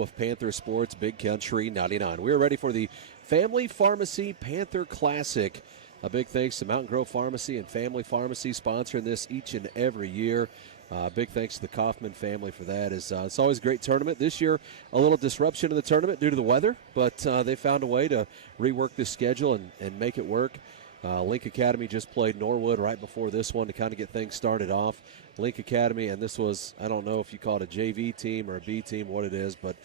Of Panther Sports, Big Country 99. We are ready for the Family Pharmacy Panther Classic. A big thanks to Mountain Grove Pharmacy and Family Pharmacy sponsoring this each and every year. Big thanks to the Kaufman family for that. It's always a great tournament. This year, a little disruption in the tournament due to the weather, but they found a way to rework the schedule and make it work. Link Academy just played Norwood right before this one to kind of get things started off. Link Academy, and this was, I don't know if you call it a JV team or a B team, what it is, but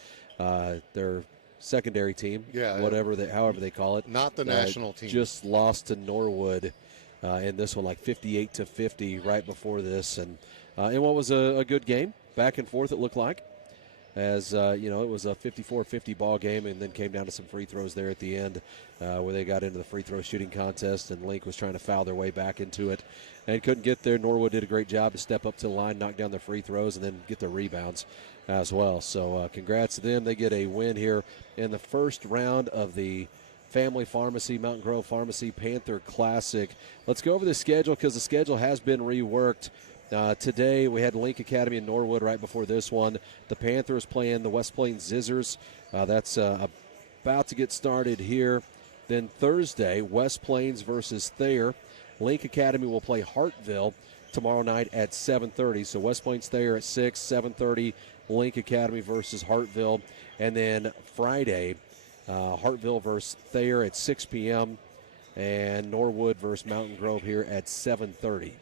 their secondary team, however they call it. Not the national team. Just lost to Norwood in this one, like 58-50 right before this. And in what was a good game, back and forth it looked like. As, it was a 54-50 ball game and then came down to some free throws there at the end where they got into the free throw shooting contest and Link was trying to foul their way back into it and couldn't get there. Norwood did a great job to step up to the line, knock down their free throws, and then get their rebounds as well. So congrats to them. They get a win here in the first round of the Family Pharmacy, Mountain Grove Pharmacy Panther Classic. Let's go over the schedule because the schedule has been reworked. Today we had Link Academy in Norwood right before this one. The Panthers playing the West Plains Scissors. That's about to get started here. Then Thursday, West Plains versus Thayer. Link Academy will play Hartville tomorrow night at 7:30. So West Plains Thayer at 6, 7:30, Link Academy versus Hartville. And then Friday, Hartville versus Thayer at 6 p.m. and Norwood versus Mountain Grove here at 7:30.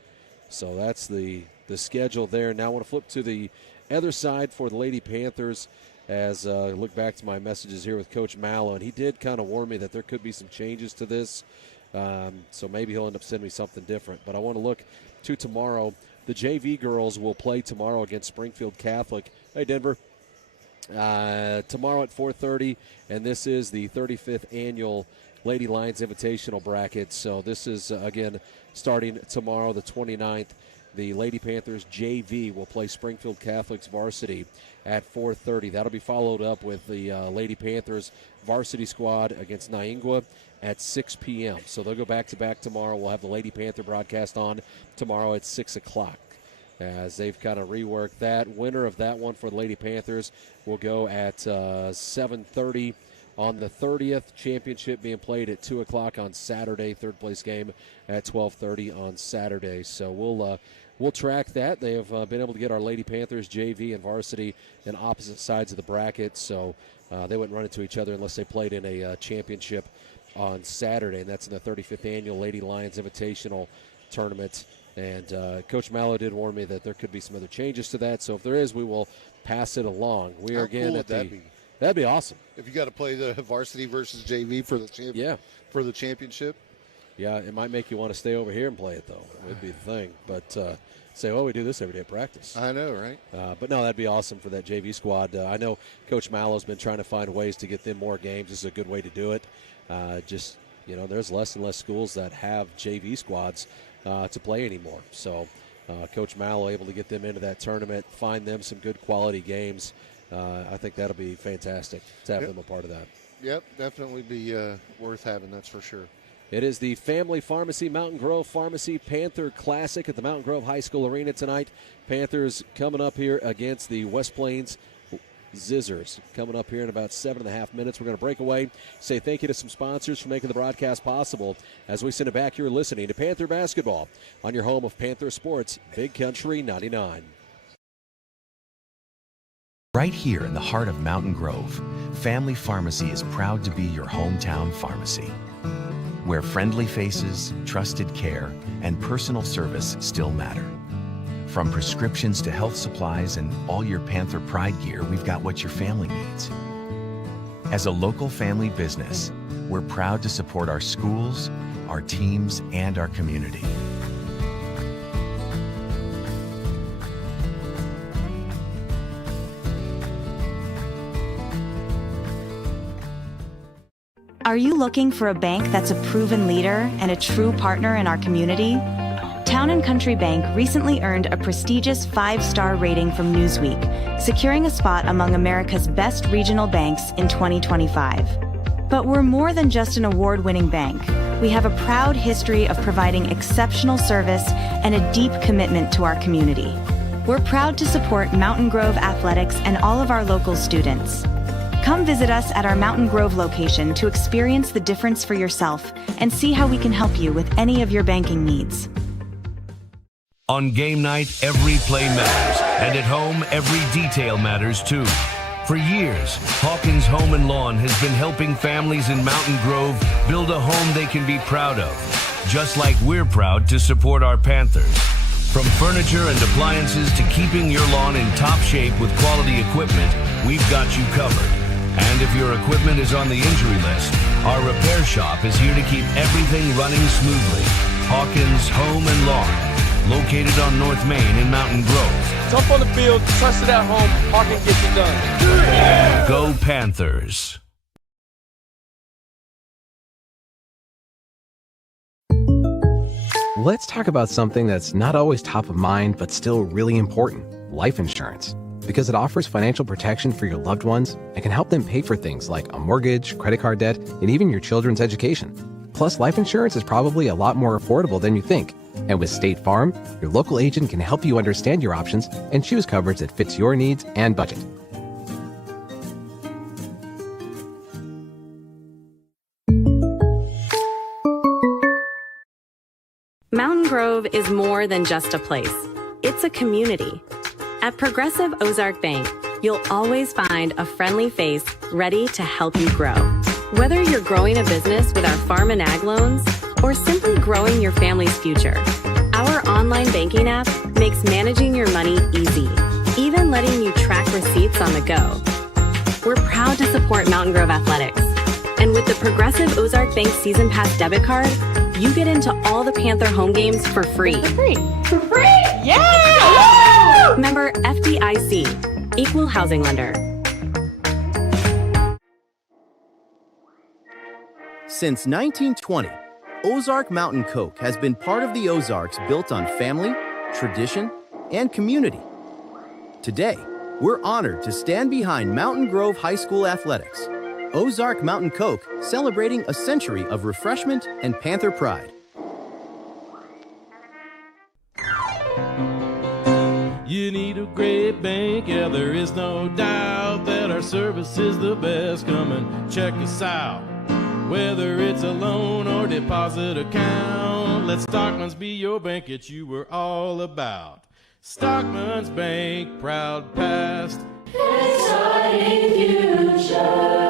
So that's the schedule there. Now I want to flip to the other side for the Lady Panthers as I look back to my messages here with Coach Mallow, and he did kind of warn me that there could be some changes to this. So maybe he'll end up sending me something different. But I want to look to tomorrow. The JV girls will play tomorrow against Springfield Catholic. Hey, Denver. Tomorrow at 4:30, and this is the 35th annual Lady Lions Invitational Bracket. So this is, again, starting tomorrow, the 29th. The Lady Panthers JV will play Springfield Catholic's varsity at 4:30. That'll be followed up with the Lady Panthers varsity squad against Niangua at 6 p.m. So they'll go back-to-back tomorrow. We'll have the Lady Panther broadcast on tomorrow at 6 o'clock. As they've kind of reworked that. Winner of that one for the Lady Panthers will go at 7:30 on the 30th. Championship being played at 2 o'clock on Saturday. Third place game at 12:30 on Saturday. So we'll track that. They have been able to get our Lady Panthers JV and varsity in opposite sides of the bracket. So they wouldn't run into each other unless they played in a championship on Saturday. And that's in the 35th annual Lady Lions Invitational Tournament. And Coach Mallow did warn me that there could be some other changes to that. So if there is, we will pass it along. We are again at the. That'd be awesome. If you got to play the varsity versus JV for the championship. Yeah, it might make you want to stay over here and play it, though. It'd be the thing. But say, well, we do this every day at practice. I know, right? But no, that'd be awesome for that JV squad. I know Coach Mallow's been trying to find ways to get them more games. This is a good way to do it. There's less and less schools that have JV squads to play anymore. So Coach Mallow able to get them into that tournament, find them some good quality games. I think that'll be fantastic to have them a part of that. Yep, definitely be worth having, that's for sure. It is the Family Pharmacy, Mountain Grove Pharmacy Panther Classic at the Mountain Grove High School Arena tonight. Panthers coming up here against the West Plains Scissors. Coming up here in about 7.5 minutes. We're going to break away, say thank you to some sponsors for making the broadcast possible. As we send it back, you're listening to Panther Basketball on your home of Panther Sports, Big Country 99. Right here in the heart of Mountain Grove, Family Pharmacy is proud to be your hometown pharmacy, where friendly faces, trusted care, and personal service still matter. From prescriptions to health supplies and all your Panther Pride gear, we've got what your family needs. As a local family business, we're proud to support our schools, our teams, and our community. Are you looking for a bank that's a proven leader and a true partner in our community? Town & Country Bank recently earned a prestigious 5-star rating from Newsweek, securing a spot among America's best regional banks in 2025. But we're more than just an award-winning bank. We have a proud history of providing exceptional service and a deep commitment to our community. We're proud to support Mountain Grove Athletics and all of our local students. Come visit us at our Mountain Grove location to experience the difference for yourself and see how we can help you with any of your banking needs. On game night, every play matters, and at home, every detail matters too. For years, Hawkins Home and Lawn has been helping families in Mountain Grove build a home they can be proud of, just like we're proud to support our Panthers. From furniture and appliances to keeping your lawn in top shape with quality equipment, we've got you covered. And if your equipment is on the injury list, our repair shop is here to keep everything running smoothly. Hawkins Home and Lawn, located on North Main in Mountain Grove. Jump on the field, trust it at home, Hawkins gets it done. Yeah. Go Panthers. Let's talk about something that's not always top of mind, but still really important: life insurance. Because it offers financial protection for your loved ones and can help them pay for things like a mortgage, credit card debt, and even your children's education. Plus, life insurance is probably a lot more affordable than you think. And with State Farm, your local agent can help you understand your options and choose coverage that fits your needs and budget. Mountain Grove is more than just a place. It's a community. At Progressive Ozark Bank, you'll always find a friendly face ready to help you grow. Whether you're growing a business with our farm and ag loans or simply growing your family's future, our online banking app makes managing your money easy, even letting you track receipts on the go. We're proud to support Mountain Grove Athletics. And with the Progressive Ozark Bank Season Pass debit card, you get into all the Panther home games for free. For free? Yeah! Member FDIC, Equal Housing Lender. Since 1920, Ozark Mountain Coke has been part of the Ozarks built on family, tradition, and community. Today, we're honored to stand behind Mountain Grove High School athletics. Ozark Mountain Coke, celebrating a century of refreshment and Panther pride. You need a great bank, yeah, there is no doubt that our service is the best. Come and check us out. Whether it's a loan or deposit account, let Stockman's be your bank that you were all about. Stockman's Bank, proud past, exciting future.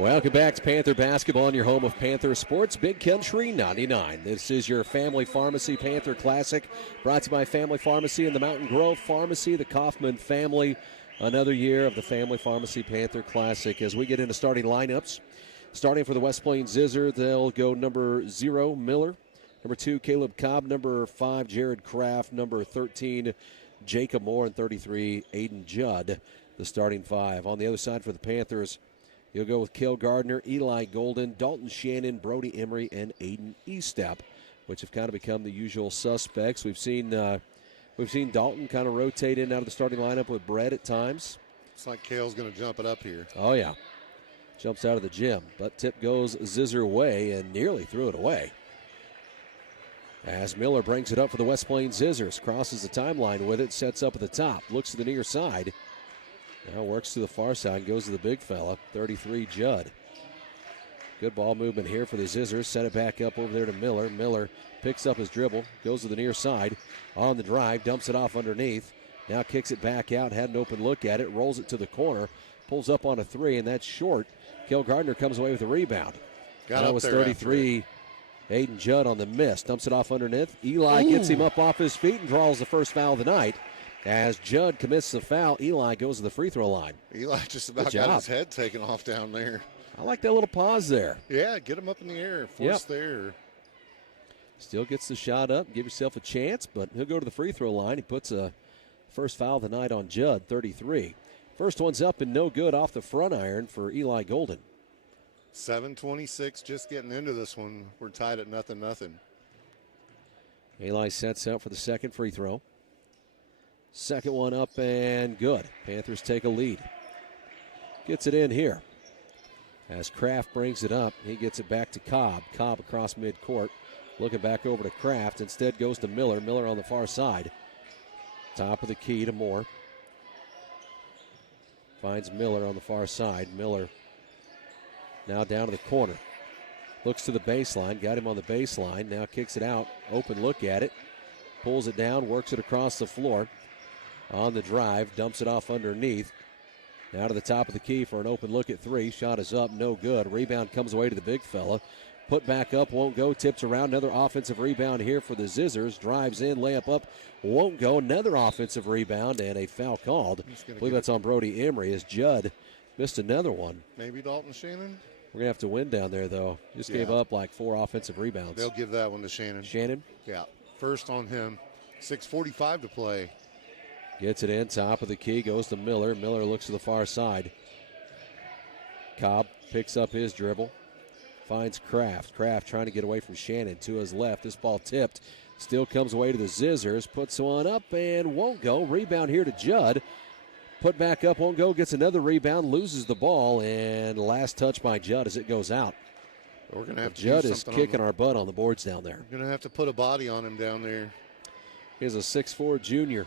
Welcome back to Panther Basketball on your home of Panther Sports, Big Country 99. This is your Family Pharmacy Panther Classic, brought to you by Family Pharmacy and the Mountain Grove Pharmacy, the Kaufman family. Another year of the Family Pharmacy Panther Classic. As we get into starting lineups, starting for the West Plains Zizzer, they'll go number 0, Miller. Number 2, Caleb Cobb. Number 5, Jared Kraft. Number 13, Jacob Moore. And 33, Aiden Judd, the starting 5. On the other side for the Panthers, you'll go with Cale Gardner, Eli Golden, Dalton Shannon, Brody Emery, and Aiden Estep, which have kind of become the usual suspects. We've seen Dalton kind of rotate in and out of the starting lineup with Brett at times. It's like Cale's going to jump it up here. Oh, yeah. Jumps out of the gym. But tip goes Zizzer way and nearly threw it away. As Miller brings it up for the West Plains Zizzers. Crosses the timeline with it, sets up at the top. Looks to the near side. Now works to the far side, goes to the big fella, 33, Judd. Good ball movement here for the Zizzers. Set it back up over there to Miller. Miller picks up his dribble, goes to the near side. On the drive, dumps it off underneath. Now kicks it back out, had an open look at it, rolls it to the corner, pulls up on a 3, and that's short. Cale Gardner comes away with a rebound. That was 33, Aiden Judd on the miss. Dumps it off underneath. Eli gets him up off his feet and draws the first foul of the night. As Judd commits the foul, Eli goes to the free throw line. Eli just about got his head taken off down there. I like that little pause there. Yeah, get him up in the air. Force there. Still gets the shot up. Give yourself a chance, but he'll go to the free throw line. He puts a first foul of the night on Judd, 33. First one's up and no good off the front iron for Eli Golden. 7:26 just getting into this one. We're tied at 0-0. Eli sets out for the second free throw. Second one up and good. Panthers take a lead. Gets it in here. As Kraft brings it up, he gets it back to Cobb. Cobb across midcourt. Looking back over to Kraft. Instead goes to Miller. Miller on the far side. Top of the key to Moore. Finds Miller on the far side. Miller now down to the corner. Looks to the baseline. Got him on the baseline. Now kicks it out. Open look at it. Pulls it down. Works it across the floor. On the drive. Dumps it off underneath. Now to the top of the key for an open look at 3. Shot is up. No good. Rebound comes away to the big fella. Put back up. Won't go. Tips around. Another offensive rebound here for the Zizzers. Drives in. Layup up. Won't go. Another offensive rebound and a foul called. I believe that's on Brody Emery as Judd missed another one. Maybe Dalton Shannon? We're going to have to win down there, though. Just gave up like 4 offensive rebounds. They'll give that one to Shannon. Shannon? Yeah. First on him. 6:45 to play. Gets it in. Top of the key. Goes to Miller. Miller looks to the far side. Cobb picks up his dribble. Finds Kraft. Kraft trying to get away from Shannon to his left. This ball tipped. Still comes away to the Zizzers. Puts one up and won't go. Rebound here to Judd. Put back up, won't go. Gets another rebound. Loses the ball. And last touch by Judd as it goes out. We're going to have to Judd is kicking our butt on the boards down there. We're going to have to put a body on him down there. He's a 6'4 junior.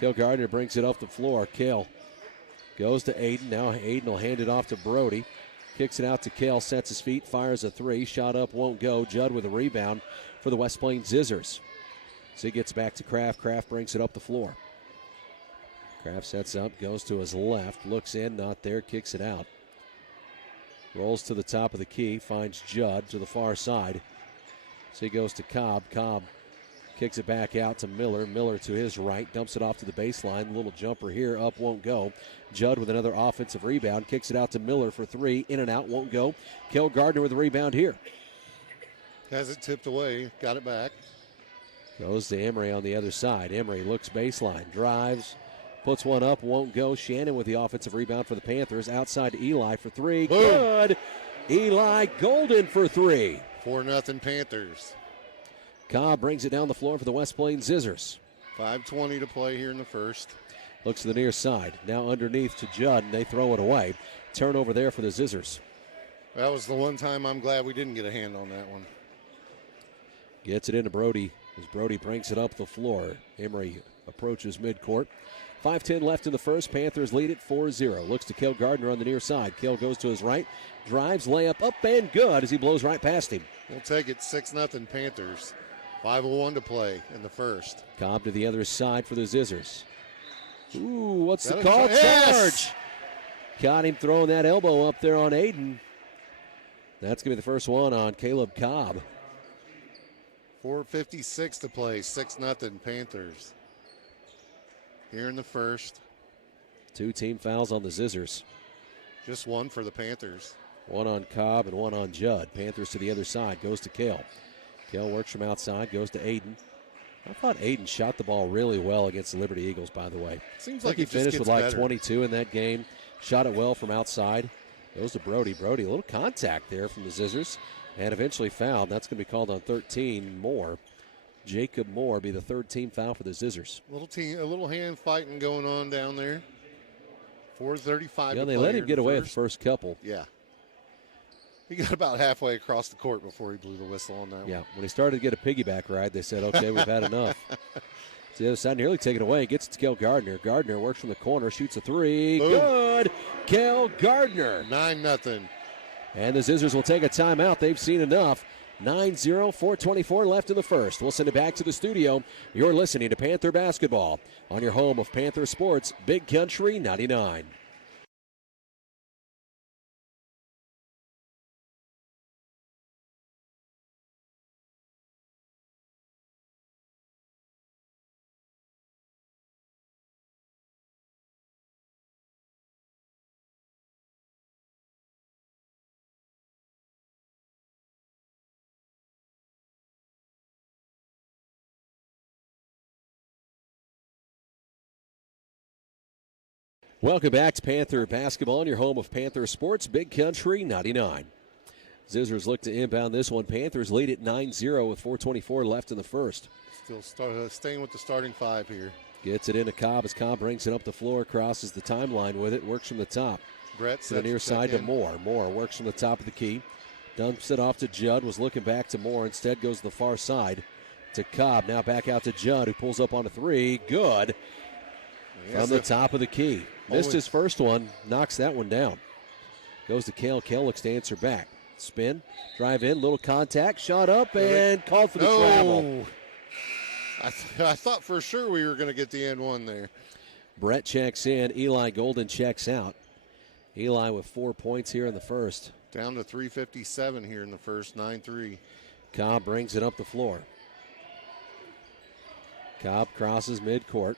Cale Gardner brings it off the floor. Cale goes to Aiden. Now Aiden will hand it off to Brody. Kicks it out to Cale. Sets his feet. Fires a 3. Shot up. Won't go. Judd with a rebound for the West Plains Zizzers. So he gets back to Kraft. Kraft brings it up the floor. Kraft sets up. Goes to his left. Looks in. Not there. Kicks it out. Rolls to the top of the key. Finds Judd to the far side. So he goes to Cobb. Cobb kicks it back out to Miller. Miller to his right. Dumps it off to the baseline. Little jumper here. Up. Won't go. Judd with another offensive rebound. Kicks it out to Miller for 3. In and out. Won't go. Cale Gardner with a rebound here. Has it tipped away. Got it back. Goes to Emery on the other side. Emery looks baseline. Drives. Puts one up. Won't go. Shannon with the offensive rebound for the Panthers. Outside to Eli for 3. Boom. Good. Eli Golden for 3. 4-0 Panthers. Cobb brings it down the floor for the West Plains Zizzers. 5:20 to play here in the first. Looks to the near side. Now underneath to Judd, and they throw it away. Turnover there for the Zizzers. That was the one time I'm glad we didn't get a hand on that one. Gets it into Brody as Brody brings it up the floor. Emery approaches midcourt. 5:10 left in the first. Panthers lead it 4-0. Looks to Cale Gardner on the near side. Cale goes to his right. Drives, layup up and good as he blows right past him. We'll take it 6-0 Panthers. 5:01 to play in the first. Cobb to the other side for the Zizzers. Ooh, what's the That call? Yes! Charge. Caught him throwing that elbow up there on Aiden. That's going to be the first one on Caleb Cobb. 4:56 to play, 6-0 Panthers. Here in the first. 2 team fouls on the Zizzers. Just one for the Panthers. One on Cobb and one on Judd. Panthers to the other side, goes to Kale. Kale works from outside, goes to Aiden. I thought Aiden shot the ball really well against the Liberty Eagles, by the way. Seems I like think he finished with like better. 22 in that game. Shot it well from outside. Goes to Brody. Brody, a little contact there from the Zizzers. And eventually fouled. That's going to be called on 13 Moore. Jacob Moore be the third team foul for the Zizzers. A little hand fighting going on down there. 4:35 Yeah, to they play let here him get in away the with the first couple. Yeah. He got about halfway across the court before he blew the whistle on that Yeah, one. when he started to get a piggyback ride, they said, okay, we've had enough. To the other side, nearly taken away. Gets to Cale Gardner. Gardner works from the corner, shoots a three. Boom. Good. Cale Gardner. 9-0. And the Zizzers will take a timeout. They've seen enough. 9-0, 4:24 left in the first. We'll send it back to the studio. You're listening to Panther Basketball on your home of Panther Sports, Big Country 99. Welcome back to Panther Basketball on your home of Panther Sports, Big Country 99. Zizzers look to inbound this one. Panthers lead at 9-0 with 4:24 left in the first. Still staying with the starting five here. Gets it into Cobb as Cobb brings it up the floor, crosses the timeline with it, works from the top. Brett to the near side to Moore. Moore works from the top of the key. Dumps it off to Judd, was looking back to Moore. Instead goes to the far side to Cobb. Now back out to Judd, who pulls up on a three. Good. From the top of the key. Missed his first one, knocks that one down. Goes to Kale. Kale looks to answer back. Spin, drive in, little contact, shot up, and called for the travel. I thought for sure we were going to get the end one there. Brett checks in. Eli Golden checks out. Eli with 4 points here in the first. Down to 3:57 here in the first, 9-3. Cobb brings it up the floor. Cobb crosses midcourt.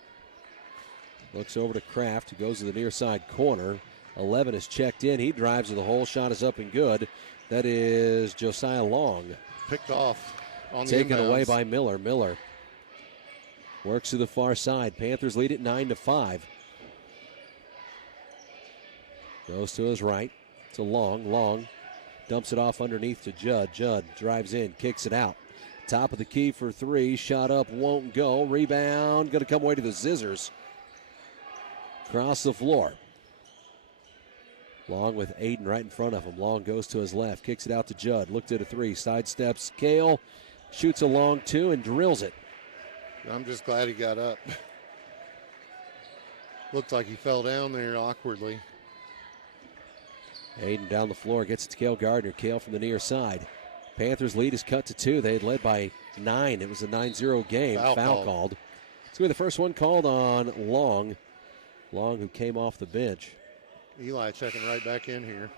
Looks over to Kraft, who goes to the near side corner. 11 is checked in. He drives to the hole. Shot is up and good. That is Josiah Long. Picked off on the Taken inbounds. away by Miller. Miller works to the far side. Panthers lead it 9-5. Goes to his right. To Long. Long dumps it off underneath to Judd. Judd drives in, kicks it out. Top of the key for three. Shot up, won't go. Rebound, going to come away to the Zizzers. Across the floor. Long with Aiden right in front of him. Long goes to his left, kicks it out to Judd. Looked at a three, sidesteps Kale, shoots a long two and drills it. I'm just glad he got up. Looked like he fell down there awkwardly. Aiden down the floor, gets it to Cale Gardner. Cale from the near side. Panthers lead is cut to 2. They had led by 9. It was a 9-0 game. Foul called. It's going to be the first one called on Long. Long, who came off the bench. Eli checking right back in here.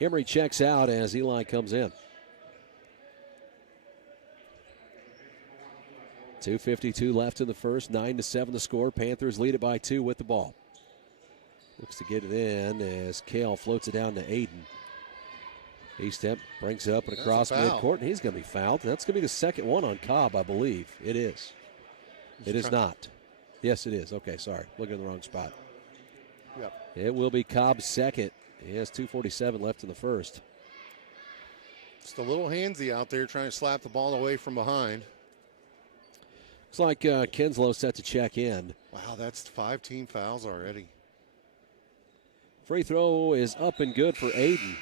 Emery checks out as Eli comes in. 2:52 left in the first. 9-7 the score. Panthers lead it by 2 with the ball. Looks to get it in as Cale floats it down to Aiden. He-step brings it up and across midcourt, and he's going to be fouled. That's going to be the second one on Cobb, I believe. It is. It is not. Yes, it is. Okay, sorry. Looking in the wrong spot. Yep. It will be Cobb's second. He has 2:47 left in the first. Just a little handsy out there trying to slap the ball away from behind. Looks like Kinslow set to check in. Wow, that's 5 team fouls already. Free throw is up and good for Aiden.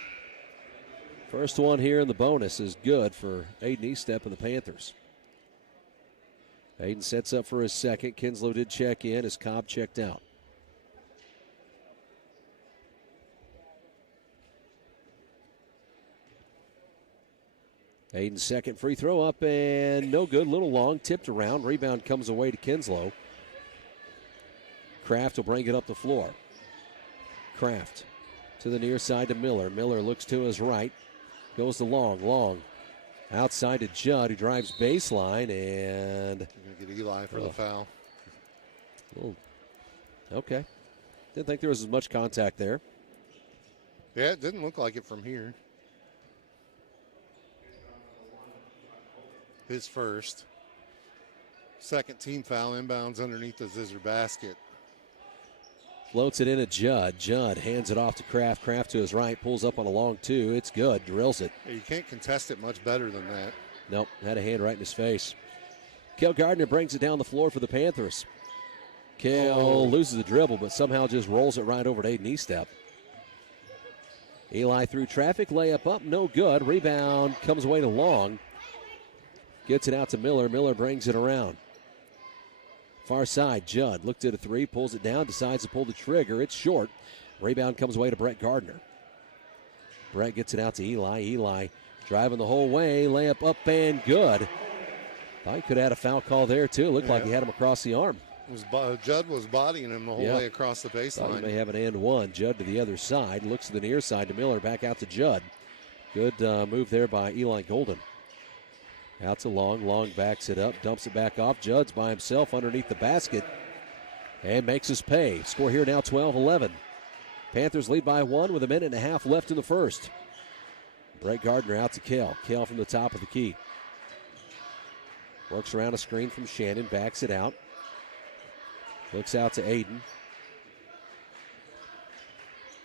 First one here in the bonus is good for Aiden Eastep and the Panthers. Aiden sets up for his second. Kinslow did check in as Cobb checked out. Aiden's second free throw up and no good. Little long, tipped around. Rebound comes away to Kinslow. Kraft will bring it up the floor. Kraft to the near side to Miller. Miller looks to his right. Goes to Long. Long outside to Judd, who drives baseline, and You're going to get Eli for the foul. Oh, okay. Didn't think there was as much contact there. Yeah, it didn't look like it from here. His first. Second team foul, inbounds underneath the Zizzer basket. Floats it in at Judd. Judd hands it off to Kraft. Kraft to his right, pulls up on a long two. It's good, drills it. Yeah, you can't contest it much better than that. Nope, had a hand right in his face. Cale Gardner brings it down the floor for the Panthers. Cale loses the dribble, but somehow just rolls it right over to Aiden Estep. Eli through traffic, layup up, no good. Rebound comes away to Long. Gets it out to Miller. Miller brings it around. Far side, Judd looked at a three, pulls it down, decides to pull the trigger. It's short. Rebound comes away to Brett Gardner. Brett gets it out to Eli. Eli driving the whole way, layup up and good. Thought he could have had a foul call there too. Looked like he had him across the arm. Judd was bodying him the whole way across the baseline. Thought he may have an and one. Judd to the other side. Looks to the near side to Miller. Back out to Judd. Good move there by Eli Golden. Out to Long. Long backs it up. Dumps it back off. Judd's by himself underneath the basket. And makes us pay. Score here now 12-11. Panthers lead by one with a minute and a half left in the first. Brett Gardner out to Cale. Cale from the top of the key. Works around a screen from Shannon. Backs it out. Looks out to Aiden.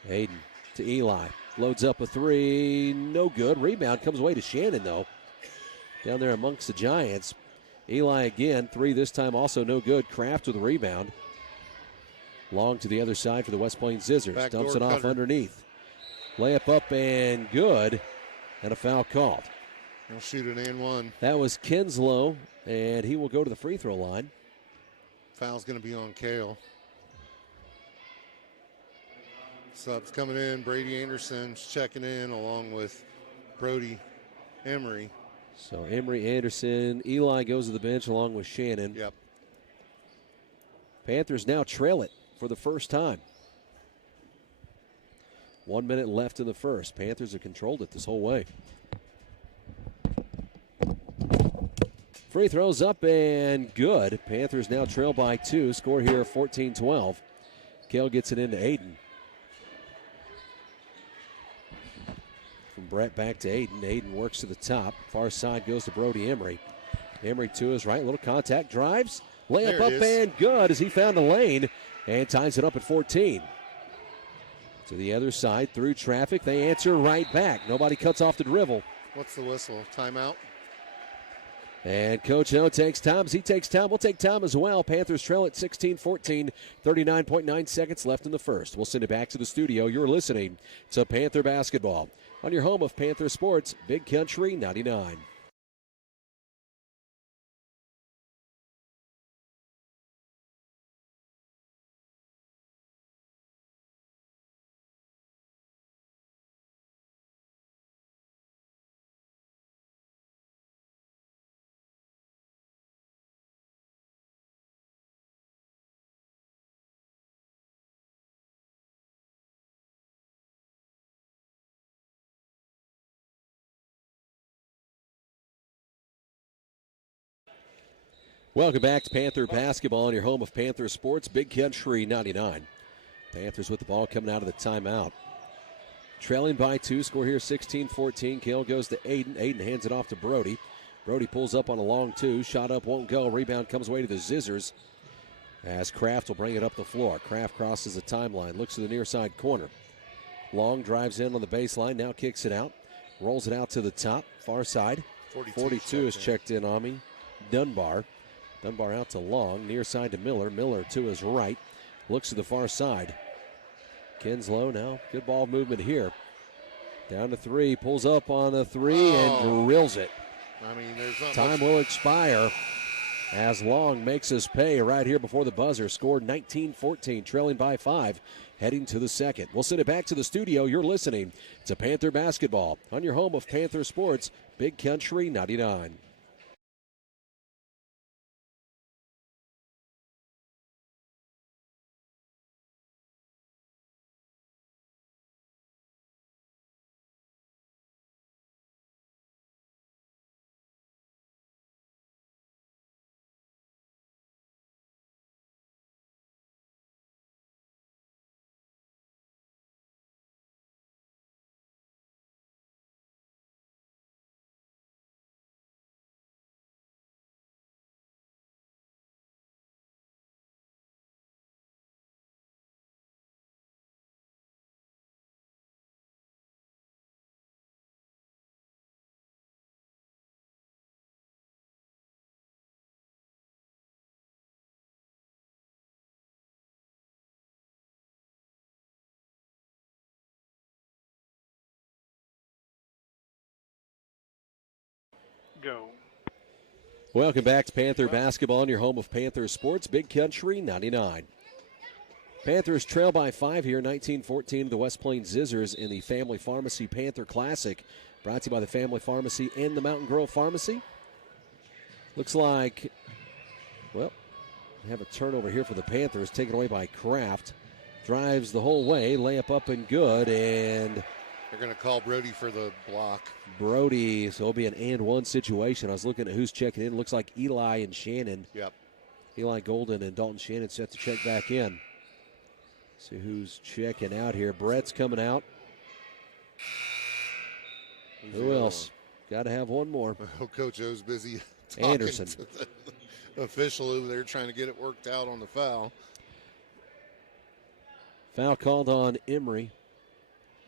Aiden to Eli. Loads up a three. No good. Rebound comes away to Shannon, though. Down there amongst the Giants. Eli again. Three this time also no good. Kraft with the rebound. Long to the other side for the West Plains Zizzers. Backdoor Dumps it off cutter. underneath. Layup up and good. And a foul called. He'll shoot an and one. That was Kinslow, and he will go to the free throw line. Foul's going to be on Cale. Subs coming in. Brady Anderson's checking in along with Brody Emery. So Emery, Anderson, Eli goes to the bench along with Shannon. Yep. Panthers now trail it for the first time. 1 minute left in the first. Panthers have controlled it this whole way. Free throws up and good. Panthers now trail by two. Score here 14-12. Cale gets it into Aiden. From Brett back to Aiden. Aiden works to the top. Far side goes to Brody Emery. Emery to his right. Little contact. Drives. Layup There up it is. and good as he found a lane and ties it up at 14. To the other side through traffic. They answer right back. Nobody cuts off the dribble. What's the whistle? Timeout? And Coach O takes time. As he takes time, we'll take time as well. Panthers trail at 16-14, 39.9 seconds left in the first. We'll send it back to the studio. You're listening to Panther Basketball on your home of Panther Sports, Big Country 99. Welcome back to Panther Basketball on your home of Panther Sports, Big Country 99. Panthers with the ball coming out of the timeout. Trailing by two, score here 16-14. Cale goes to Aiden. Aiden hands it off to Brody. Brody pulls up on a long two. Shot up, won't go. Rebound comes away to the Zizzers as Kraft will bring it up the floor. Kraft crosses the timeline, looks to the near side corner. Long drives in on the baseline, now kicks it out. Rolls it out to the top, far side. 42 is checked in on me. Dunbar out to Long, near side to Miller. Miller to his right, looks to the far side. Kinslow now, good ball movement here. Down to three, pulls up on a three and drills it. I mean, there's not Time much. will expire as Long makes us pay right here before the buzzer. Scored 19-14, trailing by five, heading to the second. We'll send it back to the studio. You're listening to Panther Basketball on your home of Panther Sports, Big Country 99. go. Welcome back to Panther Basketball on your home of Panther Sports, Big Country 99. Panthers trail by 5 here, 19-14 the West Plains Zizzers in the Family Pharmacy Panther Classic, brought to you by the Family Pharmacy and the Mountain Grove Pharmacy. Looks like, well, we have a turnover here for the Panthers, taken away by Kraft. Drives the whole way, layup up and good, and they're going to call Brody for the block. Brody, so it'll be an and one situation. I was looking at who's checking in. Looks like Eli and Shannon. Yep. Eli Golden and Dalton Shannon set to check back in. See who's checking out here. Brett's coming out. Who else? Got to have one more. Oh, Coach O's busy talking Anderson. to the official over there trying to get it worked out on the foul. Foul called on Emery.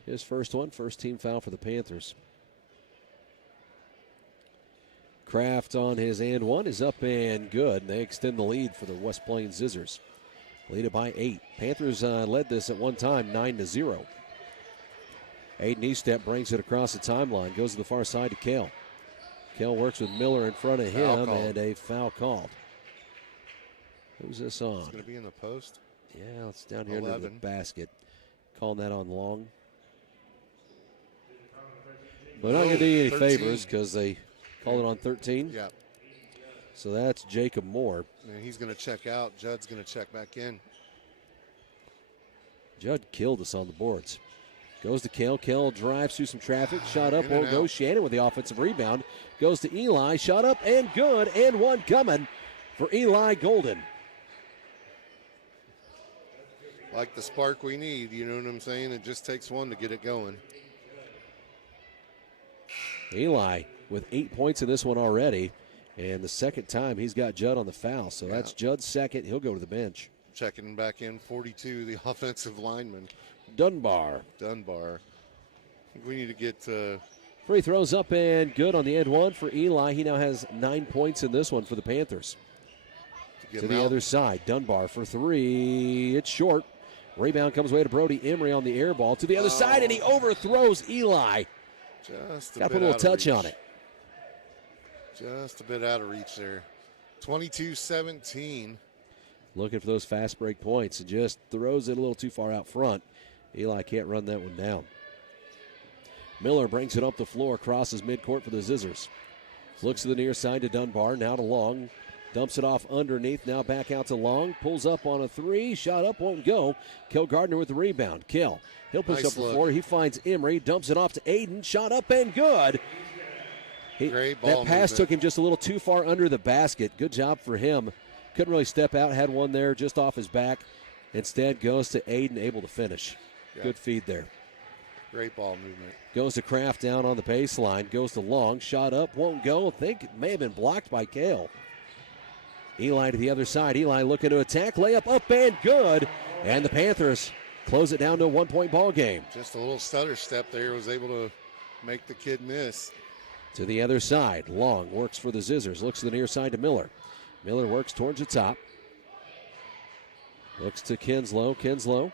His first one, first team foul for the Panthers. Kraft on his and one is up and good. They extend the lead for the West Plains Zizzers. Lead it by 8. Panthers led this at one time 9-0. Aiden Eastep brings it across the timeline, goes to the far side to Kale. Kale works with Miller in front of him, and a foul called. Who's this on? It's going to be in the post. Yeah, it's down here under the basket. Calling that on Long. But not going to do you any 13. favors because they called it on 13. Yeah. So that's Jacob Moore. And he's going to check out. Judd's going to check back in. Judd killed us on the boards. Goes to Kale. Kale drives through some traffic. Shot up, In and won't go. out. Shannon with the offensive rebound. Goes to Eli. Shot up and good. And one coming for Eli Golden. Like the spark we need, you know what I'm saying? It just takes one to get it going. Eli with 8 points in this one already. And the second time he's got Judd on the foul. So that's Judd's second. He'll go to the bench. Checking back in, 42, the offensive lineman. Dunbar. I think we need to get Free throws up and good on the end one for Eli. He now has 9 points in this one for the Panthers. To the other side, Dunbar for three. It's short. Rebound comes away to Brody Emery on the air ball. To the other side, and he overthrows Eli. Just got to put a little touch on it. Just a bit out of reach there. 22-17. Looking for those fast break points and just throws it a little too far out front. Eli can't run that one down. Miller brings it up the floor, crosses midcourt for the Zizzers. Looks to the near side to Dunbar, now to Long. Dumps it off underneath, now back out to Long. Pulls up on a three, shot up, won't go. Kill Gardner with the rebound. Kill. He'll push up the floor. He finds Emery, dumps it off to Aiden. Shot up and good. Great ball that pass movement. took him just a little too far under the basket. Good job for him. Couldn't really step out, had one there just off his back. Instead goes to Aiden, able to finish. Yeah. Good feed there. Great ball movement. Goes to Kraft down on the baseline. Goes to Long. Shot up. Won't go. I think it may have been blocked by Kale. Eli to the other side. Eli looking to attack. Layup up and good. And the Panthers close it down to a 1 point ball game. Just a little stutter step there. Was able to make the kid miss. To the other side. Long works for the Zizzers. Looks to the near side to Miller. Miller works towards the top. Looks to Kinslow. Kinslow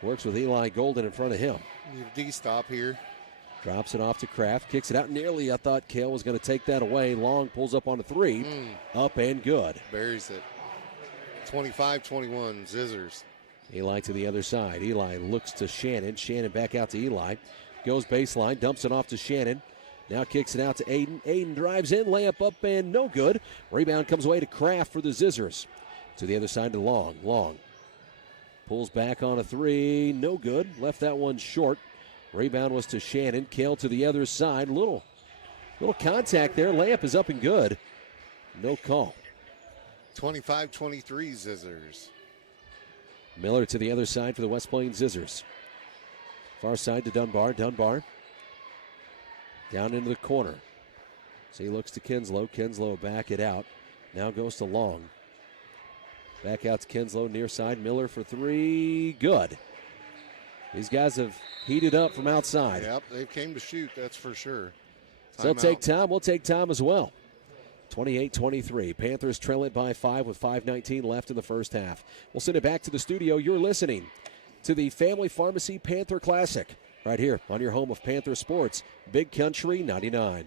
works with Eli Golden in front of him. Need a D-stop here. Drops it off to Kraft. Kicks it out nearly. I thought Kale was going to take that away. Long pulls up on a three. Up and good. Buries it. 25-21, Zizzers. Eli to the other side. Eli looks to Shannon. Shannon back out to Eli. Goes baseline. Dumps it off to Shannon. Now kicks it out to Aiden. Aiden drives in. Layup up and no good. Rebound comes away to Kraft for the Zizzers. To the other side to Long. Long pulls back on a three. No good. Left that one short. Rebound was to Shannon. Kale to the other side. Little contact there. Layup is up and good. No call. 25-23 Zizzers. Miller to the other side for the West Plains Zizzers. Far side to Dunbar. Dunbar down into the corner. So he looks to Kinslow. Kinslow back it out. Now goes to Long. Back out to Kinslow, near side. Miller for three. Good. These guys have heated up from outside. Yep, they came to shoot, that's for sure. So they'll take time. We'll take time as well. 28-23. Panthers trail it by 5 with 5:19 left in the first half. We'll send it back to the studio. You're listening to the Family Pharmacy Panther Classic right here on your home of Panther Sports, Big Country 99.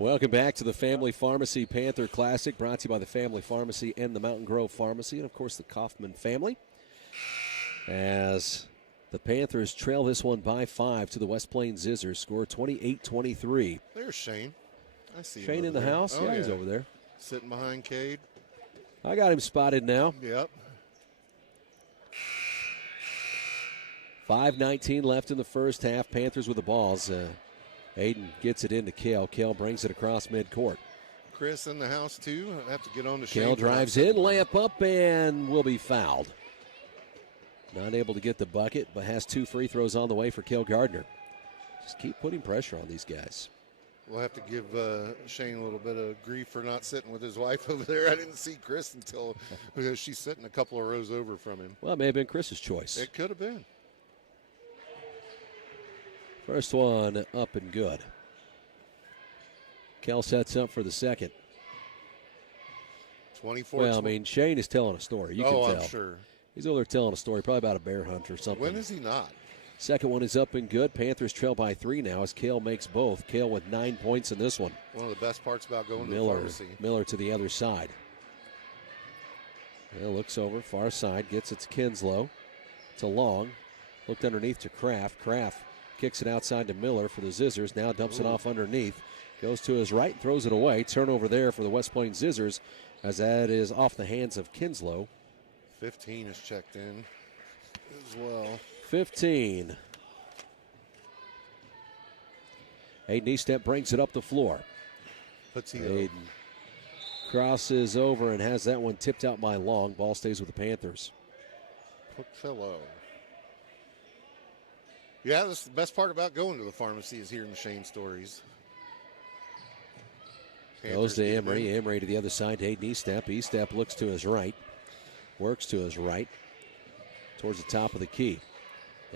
Welcome back to the Family Pharmacy Panther Classic, brought to you by the Family Pharmacy and the Mountain Grove Pharmacy, and, of course, the Kaufman family. As the Panthers trail this one by 5 to the West Plains Zizzers, score 28-23. There's Shane. I see him Shane over in the there. house? Oh, Yeah, he's over there. Sitting behind Cade. I got him spotted now. Yep. 5:19 left in the first half. Panthers with the balls. Aiden gets it into Kale. Kale brings it across midcourt. Chris in the house, too. I have to get on to Shane. Kale drives in, layup up, and will be fouled. Not able to get the bucket, but has 2 free throws on the way for Kale Gardner. Just keep putting pressure on these guys. We'll have to give Shane a little bit of grief for not sitting with his wife over there. I didn't see Chris until because she's sitting a couple of rows over from him. Well, it may have been Chris's choice. It could have been. First one up and good. Kel sets up for the second. 24. Well, I mean, Shane is telling a story. You can tell. I'm sure. He's over there telling a story, probably about a bear hunt or something. When is he not? Second one is up and good. Panthers trail by 3 now as Kale makes both. Kale with 9 points in this one. One of the best parts about going to the pharmacy. Miller to the other side. Well, looks over, far side, gets it to Kinslow. To Long. Looked underneath to Kraft. Kraft kicks it outside to Miller for the Zizzers. Now dumps it off underneath. Goes to his right, throws it away. Turnover there for the West Plains Zizzers as that is off the hands of Kinslow. 15 is checked in as well. 15. Aiden Eastep brings it up the floor. Aiden crosses over and has that one tipped out by Long. Ball stays with the Panthers. Potillo. Yeah, this is the best part about going to the pharmacy is hearing the Shane stories. Goes to Emery. Emery to the other side to Aiden Eastep. Eastep looks to his right. Works to his right. Towards the top of the key.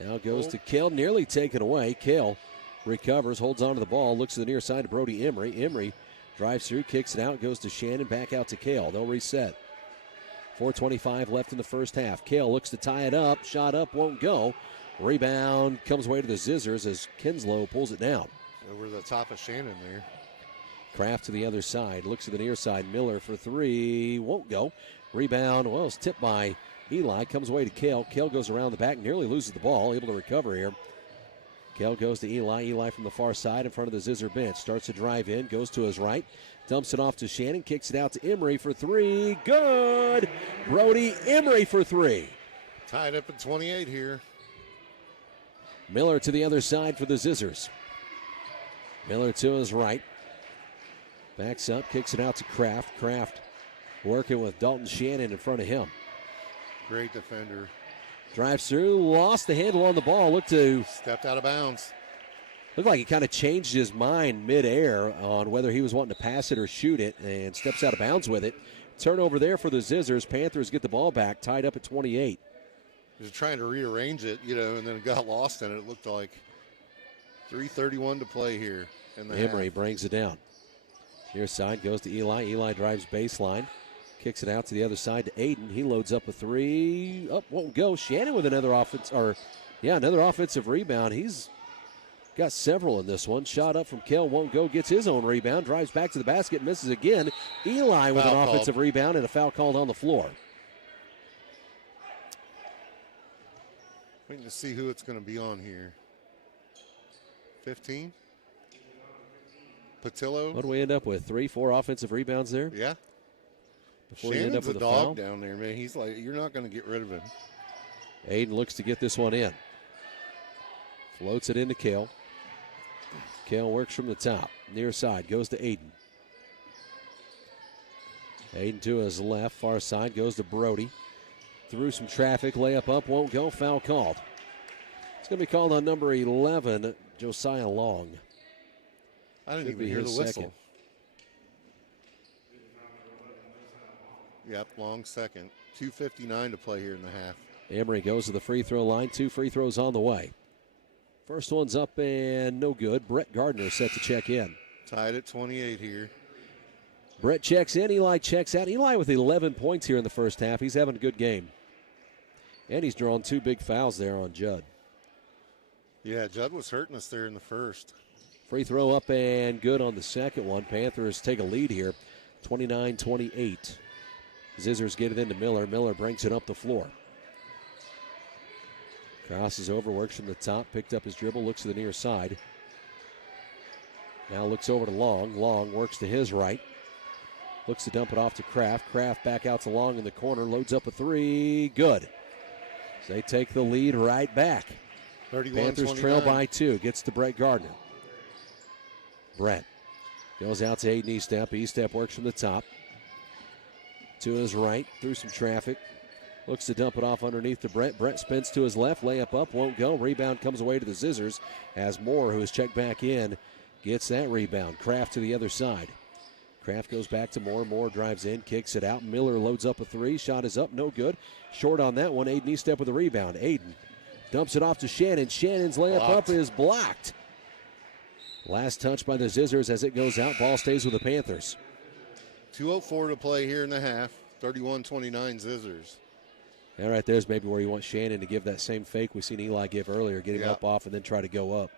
Now goes to Kale, nearly taken away. Kale recovers, holds on to the ball, looks to the near side to Brody Emery. Emery drives through, kicks it out, goes to Shannon, back out to Kale. They'll reset. 4:25 left in the first half. Kale looks to tie it up. Shot up, won't go. Rebound comes away to the Zizzers as Kinslow pulls it down. Over the top of Shannon there. Kraft to the other side, looks to the near side. Miller for 3, won't go. Rebound, well, it's tipped by Eli, comes away to Kale. Kale goes around the back, nearly loses the ball, able to recover here. Kale goes to Eli. Eli from the far side in front of the Zizzer bench. Starts to drive in, goes to his right, dumps it off to Shannon, kicks it out to Emery for 3. Good! Brody Emery for 3. Tied up at 28 here. Miller to the other side for the Zizzers. Miller to his right. Backs up, kicks it out to Kraft. Kraft working with Dalton Shannon in front of him. Great defender. Drives through, lost the handle on the ball. Looked stepped out of bounds. Looked like he kind of changed his mind midair on whether he was wanting to pass it or shoot it, and steps out of bounds with it. Turnover there for the Zizzers. Panthers get the ball back, tied up at 28. He was trying to rearrange it, and then it got lost in it. It looked like 3:31 to play here in the Emery half. brings it down. Near side goes to Eli. Eli drives baseline. Kicks it out to the other side to Aiden. He loads up a 3. Up, won't go. Shannon with another offensive rebound. He's got several in this one. Shot up from Kale, won't go. Gets his own rebound. Drives back to the basket, misses again. Eli with an offensive rebound and a foul called on the floor. Waiting to see who it's going to be on here. 15. Patillo. What do we end up with? 3, 4 offensive rebounds there? Yeah. Before Shannon's you end up with a a dog foul? down there, man. He's like, you're not going to get rid of him. Aiden looks to get this one in. Floats it into Kale. Kale works from the top. Near side goes to Aiden. Aiden to his left. Far side goes to Brody. Through some traffic. Layup up. Won't go. Foul called. It's going to be called on number 11, Josiah Long. I didn't Should even be hear the his whistle. second. Yep, Long second. 2:59 to play here in the half. Emery goes to the free throw line. 2 free throws on the way. First one's up and no good. Brett Gardner set to check in. Tied at 28 here. Brett checks in. Eli checks out. Eli with 11 points here in the first half. He's having a good game. And he's drawn 2 big fouls there on Judd. Yeah, Judd was hurting us there in the first. Free throw up and good on the second one. Panthers take a lead here, 29-28. Zizzers get it into Miller. Miller brings it up the floor. Crosses over, works from the top, picked up his dribble, looks to the near side. Now looks over to Long. Long works to his right. Looks to dump it off to Kraft. Kraft back out to Long in the corner, loads up a three. Good. So they take the lead right back. Panthers trail by 2. Gets to Brett Gardner. Brett goes out to Aiden Estep. Estep works from the top. To his right, through some traffic. Looks to dump it off underneath to Brett. Brett spins to his left. Layup up, won't go. Rebound comes away to the Zizzers as Moore, who is checked back in, gets that rebound. Kraft to the other side. Kraft goes back to Moore. Moore drives in, kicks it out. Miller loads up a three. Shot is up, no good. Short on that one. Aiden Estep with the rebound. Aiden dumps it off to Shannon. Shannon's layup up is blocked. Last touch by the Zizzers as it goes out. Ball stays with the Panthers. 2:04 to play here in the half. 31-29 Zizzers. That right there is maybe where you want Shannon to give that same fake we seen Eli give earlier. Get him up off and then try to go up.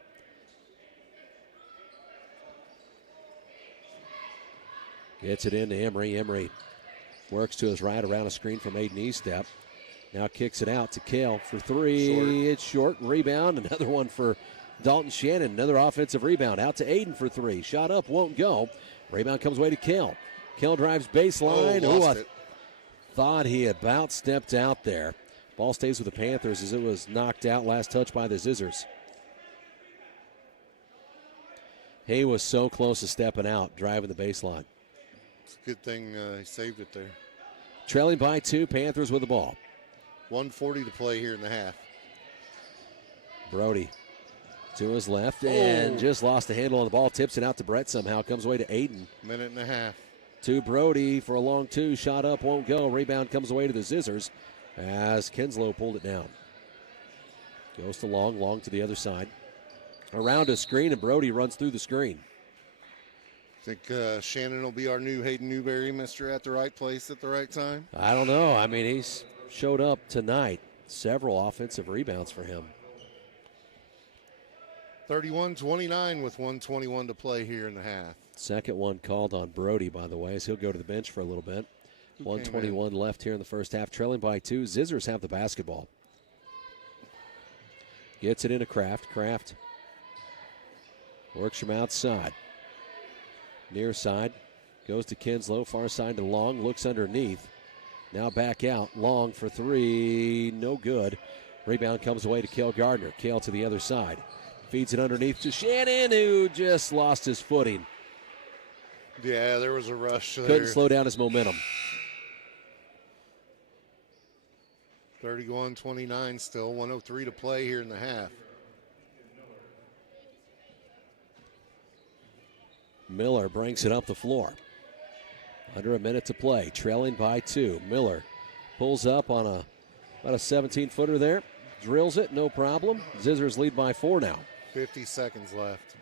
Gets it into Emery. Emery works to his right around a screen from Aiden Estep. Now kicks it out to Kale for three. Short. It's short. Rebound. Another one for Dalton Shannon. Another offensive rebound. Out to Aiden for three. Shot up. Won't go. Rebound comes away to Kale. Kale drives baseline. Lost it. Thought he about stepped out there. Ball stays with the Panthers as it was knocked out. Last touch by the Zizzers. He was so close to stepping out, driving the baseline. It's a good thing he saved it there. Trailing by 2, Panthers with the ball. 1:40 to play here in the half. Brody to his left and just lost the handle on the ball. Tips it out to Brett somehow. Comes away to Aiden. Minute and a half. To Brody for a long 2. Shot up, won't go. Rebound comes away to the Zizzers as Kinslow pulled it down. Goes to Long. Long to the other side. Around a screen, and Brody runs through the screen. Think Shannon will be our new Hayden Newberry, Mr. At the right place at the right time? I don't know. I mean, he's showed up tonight. Several offensive rebounds for him. 31-29 with 1:21 to play here in the half. Second one called on Brody, by the way, as he'll go to the bench for a little bit. 1:21 left here in the first half, trailing by 2. Zizzers have the basketball. Gets it into Kraft. Kraft works from outside. Near side. Goes to Kinslow. Far side to Long. Looks underneath. Now back out. Long for 3. No good. Rebound comes away to Cale Gardner. Cale to the other side. Feeds it underneath to Shannon, who just lost his footing. Yeah, there was a rush there. Couldn't slow down his momentum. 31-29 still. 1:03 to play here in the half. Miller brings it up the floor. Under a minute to play, trailing by 2. Miller pulls up on about a 17-footer there. Drills it, no problem. Zizzers lead by 4 now. 50 seconds left.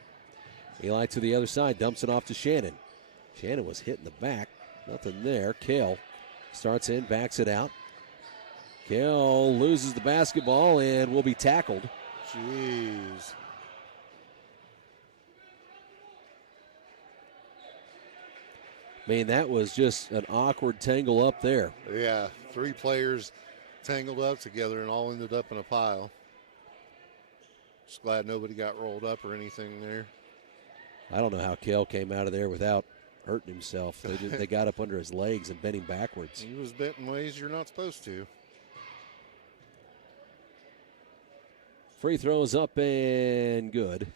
Eli to the other side, dumps it off to Shannon. Shannon was hit in the back. Nothing there. Kale starts in, backs it out. Kale loses the basketball and will be tackled. Jeez. I mean, that was just an awkward tangle up there. Yeah, 3 players tangled up together and all ended up in a pile. Just glad nobody got rolled up or anything there. I don't know how Kale came out of there without hurting himself. They got up under his legs and bent him backwards. He was bent in ways you're not supposed to. Free throws up and good.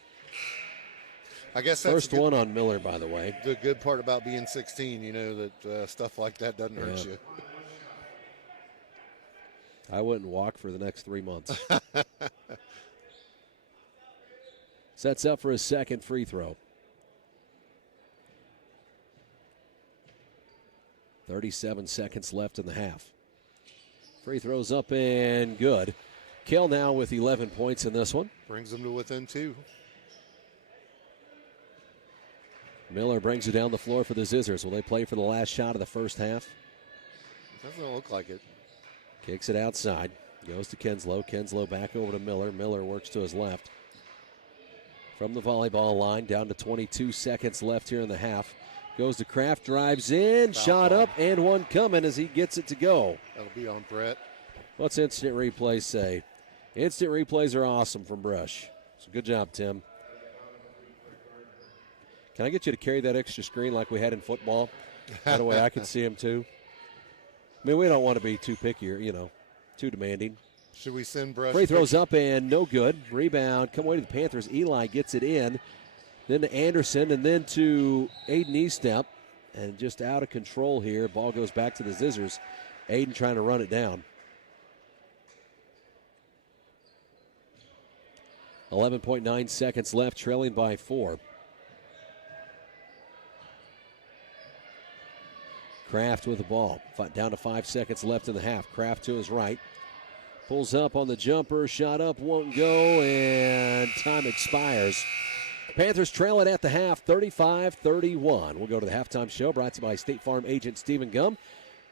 I guess that's first one on Miller, by the way. The good part about being 16, you know, that stuff like that doesn't hurt you. I wouldn't walk for the next 3 months. Sets up for his second free throw. 37 seconds left in the half. Free throws up and good. Kale now with 11 points in this one. Brings them to within 2. Miller brings it down the floor for the Zizzers. Will they play for the last shot of the first half? Doesn't look like it. Kicks it outside. Goes to Kinslow. Kinslow back over to Miller. Miller works to his left. from the volleyball line, down to 22 seconds left here in the half. Goes to Kraft, drives in, shot up, and one coming as he gets it to go. That'll be on Brett. What's instant replay say? Instant replays are awesome from Brush. So good job, Tim. Can I get you to carry that extra screen like we had in football? That way I can see him too. I mean, we don't want to be too picky or, too demanding. Should we send Brush? Free throws up and no good. Rebound, come away to the Panthers. Eli gets it in. Then to Anderson and then to Aiden Estep. And just out of control here. Ball goes back to the Zizzers. Aiden trying to run it down. 11.9 seconds left, trailing by 4. Kraft with the ball. Down to 5 seconds left in the half. Kraft to his right. Pulls up on the jumper. Shot up, won't go, and time expires. Panthers trail it at the half, 35-31. We'll go to the halftime show, brought to you by State Farm agent Stephen Gum.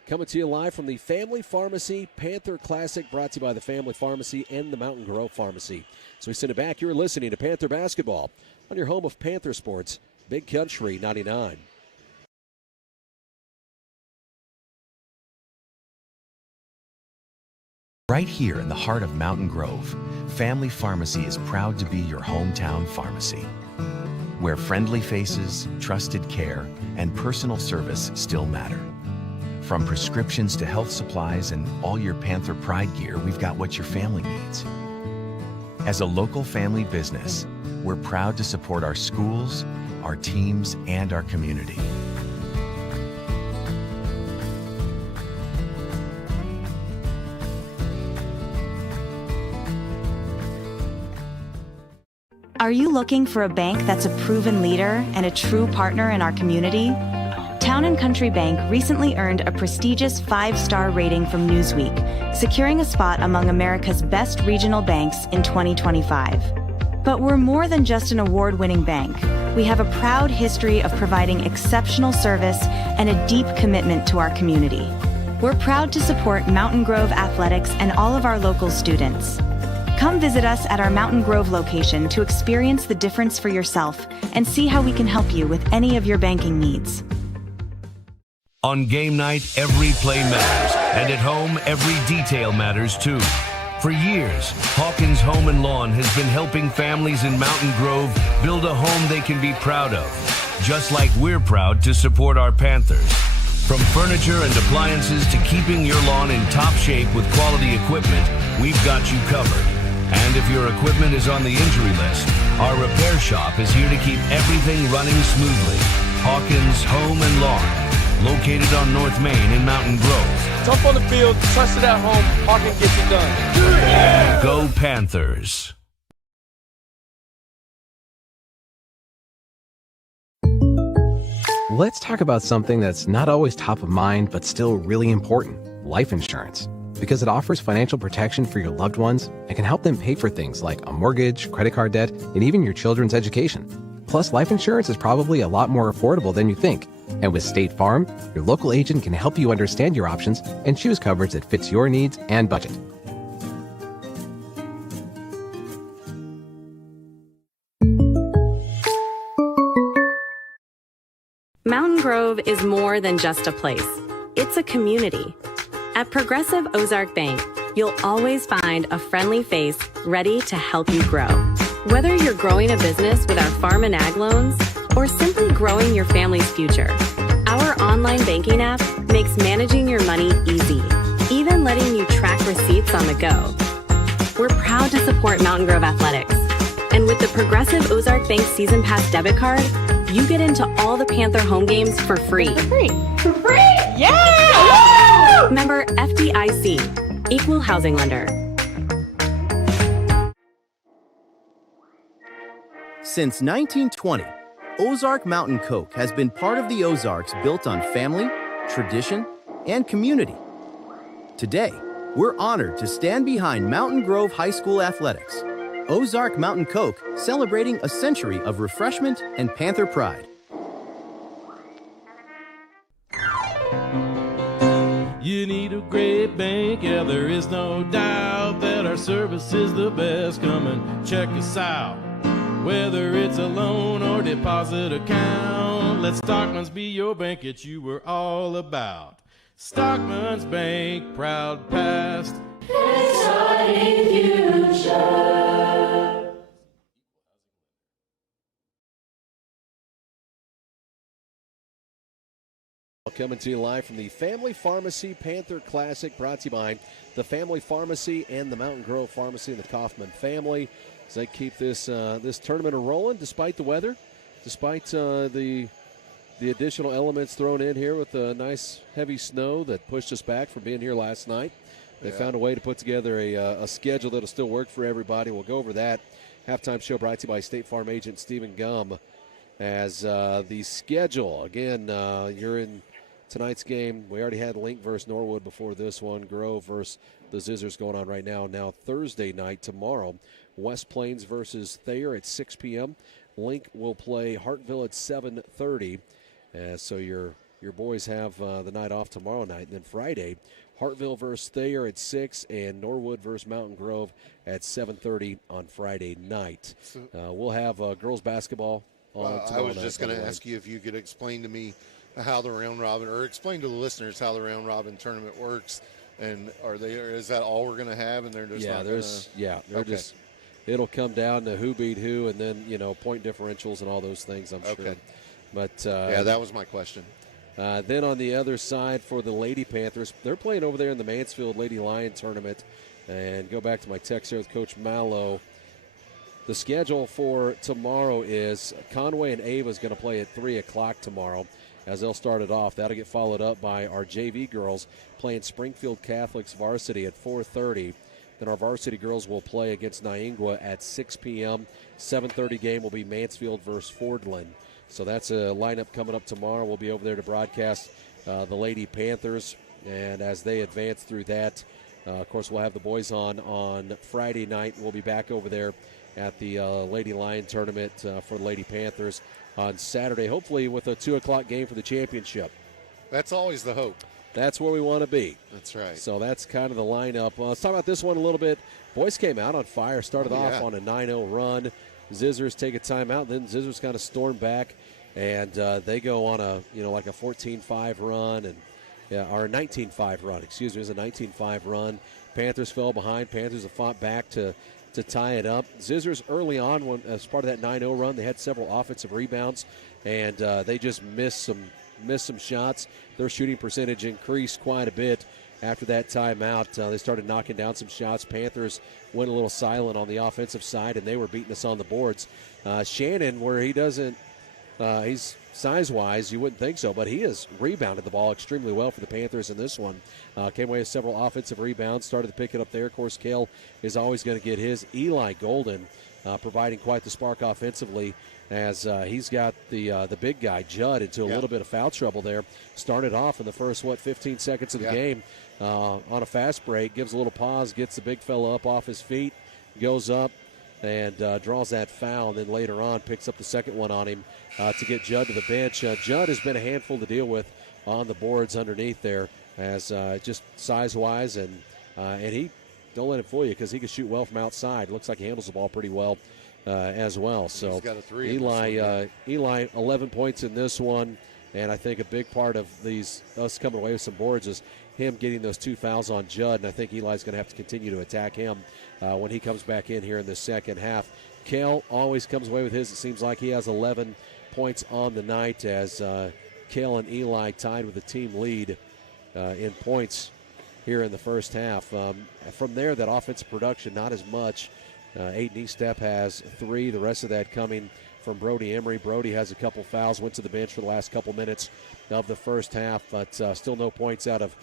Coming to you live from the Family Pharmacy Panther Classic, brought to you by the Family Pharmacy and the Mountain Grove Pharmacy. So we send it back. You're listening to Panther Basketball on your home of Panther Sports, Big Country 99. Right here in the heart of Mountain Grove, Family Pharmacy is proud to be your hometown pharmacy, where friendly faces, trusted care, and personal service still matter. From prescriptions to health supplies and all your Panther Pride gear, we've got what your family needs. As a local family business, we're proud to support our schools, our teams, and our community. Are you looking for a bank that's a proven leader and a true partner in our community? Town & Country Bank recently earned a prestigious 5-star rating from Newsweek, securing a spot among America's best regional banks in 2025. But we're more than just an award-winning bank. We have a proud history of providing exceptional service and a deep commitment to our community. We're proud to support Mountain Grove Athletics and all of our local students. Come visit us at our Mountain Grove location to experience the difference for yourself and see how we can help you with any of your banking needs. On game night, every play matters, and at home, every detail matters too. For years, Hawkins Home and Lawn has been helping families in Mountain Grove build a home they can be proud of, just like we're proud to support our Panthers. From furniture and appliances to keeping your lawn in top shape with quality equipment, we've got you covered. And if your equipment is on the injury list, our repair shop is here to keep everything running smoothly. Hawkins Home and Lawn, located on North Main in Mountain Grove. Tough on the field, trusted at home, Hawkins gets it done. Yeah! Go Panthers. Let's talk about something that's not always top of mind, but still really important: life insurance. Because it offers financial protection for your loved ones and can help them pay for things like a mortgage, credit card debt, and even your children's education. Plus, life insurance is probably a lot more affordable than you think. And with State Farm, your local agent can help you understand your options and choose coverage that fits your needs and budget. Mountain Grove is more than just a place. It's a community. At Progressive Ozark Bank, you'll always find a friendly face ready to help you grow. Whether you're growing a business with our farm and ag loans or simply growing your family's future, our online banking app makes managing your money easy, even letting you track receipts on the go. We're proud to support Mountain Grove Athletics. And with the Progressive Ozark Bank Season Pass debit card, you get into all the Panther home games for free. For free? Yeah! Member FDIC, Equal Housing Lender. Since 1920, Ozark Mountain Coke has been part of the Ozarks built on family, tradition, and community. Today, we're honored to stand behind Mountain Grove High School athletics. Ozark Mountain Coke, celebrating a century of refreshment and Panther pride. You need a great bank, yeah, there is no doubt that our service is the best. Come and check us out. Whether it's a loan or deposit account, let Stockman's be your bank that you were all about. Stockman's Bank, proud past, exciting future. Coming to you live from the Family Pharmacy Panther Classic, brought to you by the Family Pharmacy and the Mountain Grove Pharmacy and the Kaufman family, as they keep this this tournament rolling despite the weather, despite the additional elements thrown in here with the nice heavy snow that pushed us back from being here last night. They found a way to put together a schedule that'll still work for everybody. We'll go over that. Halftime show brought to you by State Farm agent Stephen Gum. As the schedule, again, you're in tonight's game. We already had Link versus Norwood before this one. Grove versus the Zizzers going on right now. Now Thursday night, tomorrow, West Plains versus Thayer at 6 p.m. Link will play Hartville at 7:30. So your boys have the night off tomorrow night. And then Friday, Hartville versus Thayer at 6 and Norwood versus Mountain Grove at 7:30 on Friday night. We'll have girls basketball on tomorrow night. I was just going to ask you if you could explain to me how the round robin, or explain to the listeners how the round robin tournament works, and is that all we're going to have? And they're just just it'll come down to who beat who, and then point differentials and all those things. I'm sure. But that was my question. Then on the other side for the Lady Panthers, they're playing over there in the Mansfield Lady Lion tournament. And go back to my text here with Coach Mallow. The schedule for tomorrow is Conway and Ava is going to play at 3 o'clock tomorrow, as they'll start it off. That'll get followed up by our JV girls playing Springfield Catholic's varsity at 4:30. Then our varsity girls will play against Niangua at 6 p.m. 7:30 game will be Mansfield versus Fordland. So that's a lineup coming up tomorrow. We'll be over there to broadcast the Lady Panthers. And as they advance through that, of course, we'll have the boys on Friday night. We'll be back over there at the Lady Lion tournament for the Lady Panthers on Saturday, hopefully with a 2 o'clock game for the championship. That's always the hope. That's where we want to be. That's right. So that's kind of the lineup. Let's talk about this one a little bit. Boys came out on fire, started off on a 9-0 run. Zizzers take a timeout, then Zizzers kind of storm back, and they go on a 14-5 run, and or a 19-5 run. Excuse me, it was a 19-5 run. Panthers fell behind. Panthers have fought back to tie it up. Zizzers early on, as part of that 9-0 run, they had several offensive rebounds, and they just missed some shots. Their shooting percentage increased quite a bit after that timeout. They started knocking down some shots. Panthers went a little silent on the offensive side, and they were beating us on the boards. Shannon, where he doesn't, he's size-wise, you wouldn't think so, but he has rebounded the ball extremely well for the Panthers in this one. Came away with several offensive rebounds, started to pick it up there. Of course, Kale is always going to get his. Eli Golden providing quite the spark offensively, as he's got the big guy, Judd, into a little bit of foul trouble there. Started off in the first, 15 seconds of the game on a fast break, gives a little pause, gets the big fella up off his feet, goes up, and draws that foul, and then later on picks up the second one on him to get Judd to the bench. Judd has been a handful to deal with on the boards underneath there, as just size-wise, and he, don't let him fool you, because he can shoot well from outside. Looks like he handles the ball pretty well as well. So he's got a 3 Eli 11 points in this one, and I think a big part of us coming away with some boards is him getting those 2 fouls on Judd, and I think Eli's going to have to continue to attack him when he comes back in here in the second half. Kale always comes away with his. It seems like he has 11 points on the night, as Kale and Eli tied with the team lead in points here in the first half. From there, that offensive production, not as much. Aiden Estep has 3, the rest of that coming from Brody Emery. Brody has a couple fouls, went to the bench for the last couple minutes of the first half, but still no points out of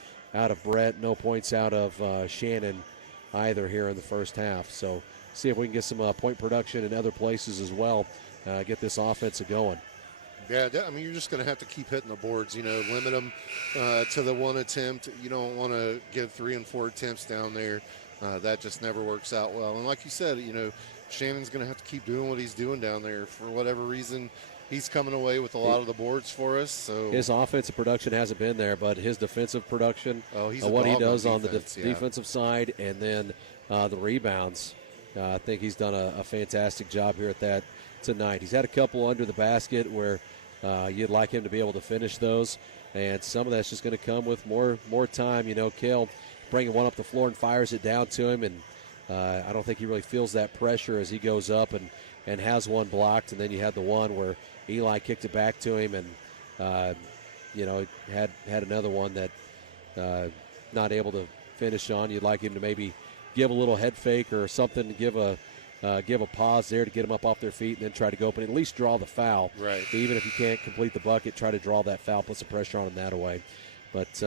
Brett, no points out of Shannon either here in the first half. So see if we can get some point production in other places as well, get this offense going. Yeah, I mean, you're just going to have to keep hitting the boards, limit them to the 1 attempt. You don't want to give 3 and 4 attempts down there. That just never works out well. And like you said, Shannon's going to have to keep doing what he's doing down there. For whatever reason, he's coming away with a lot of the boards for us. So his offensive production hasn't been there, but his defensive production, he's what he does on the defense, defensive side, and then the rebounds I think he's done a fantastic job here at that tonight. He's had a couple under the basket where you'd like him to be able to finish those, and some of that's just going to come with more time. You know, Kale bringing one up the floor and fires it down to him, and I don't think he really feels that pressure as he goes up and has one blocked. And then you had the one where Eli kicked it back to him, and you know, had another one that not able to finish on. You'd like him to maybe give a little head fake or something to give a pause there to get them up off their feet, and then try to go up and at least draw the foul. Right. Even if you can't complete the bucket, try to draw that foul, put some pressure on them that way. But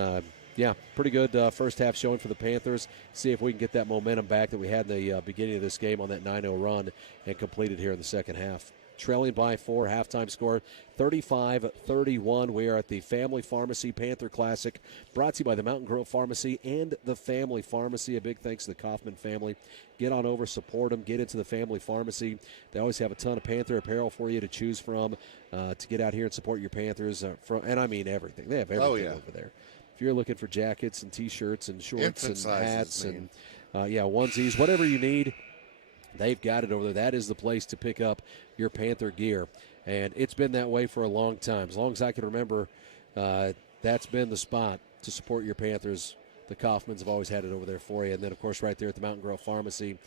yeah, pretty good first half showing for the Panthers. See if we can get that momentum back that we had in the beginning of this game on that 9-0 run and complete it here in the second half. Trailing by 4, halftime score 35-31. We are at the Family Pharmacy Panther Classic, brought to you by the Mountain Grove Pharmacy and the Family Pharmacy. A big thanks to the Kaufman family. Get on over, support them, get into the Family Pharmacy. They always have a ton of Panther apparel for you to choose from to get out here and support your Panthers. And I mean everything. They have everything over there. If you're looking for jackets and T-shirts and shorts and hats and onesies, whatever you need, they've got it over there. That is the place to pick up your Panther gear. And it's been that way for a long time. As long as I can remember, that's been the spot to support your Panthers. The Kaufmans have always had it over there for you. And then, of course, right there at the Mountain Grove Pharmacy,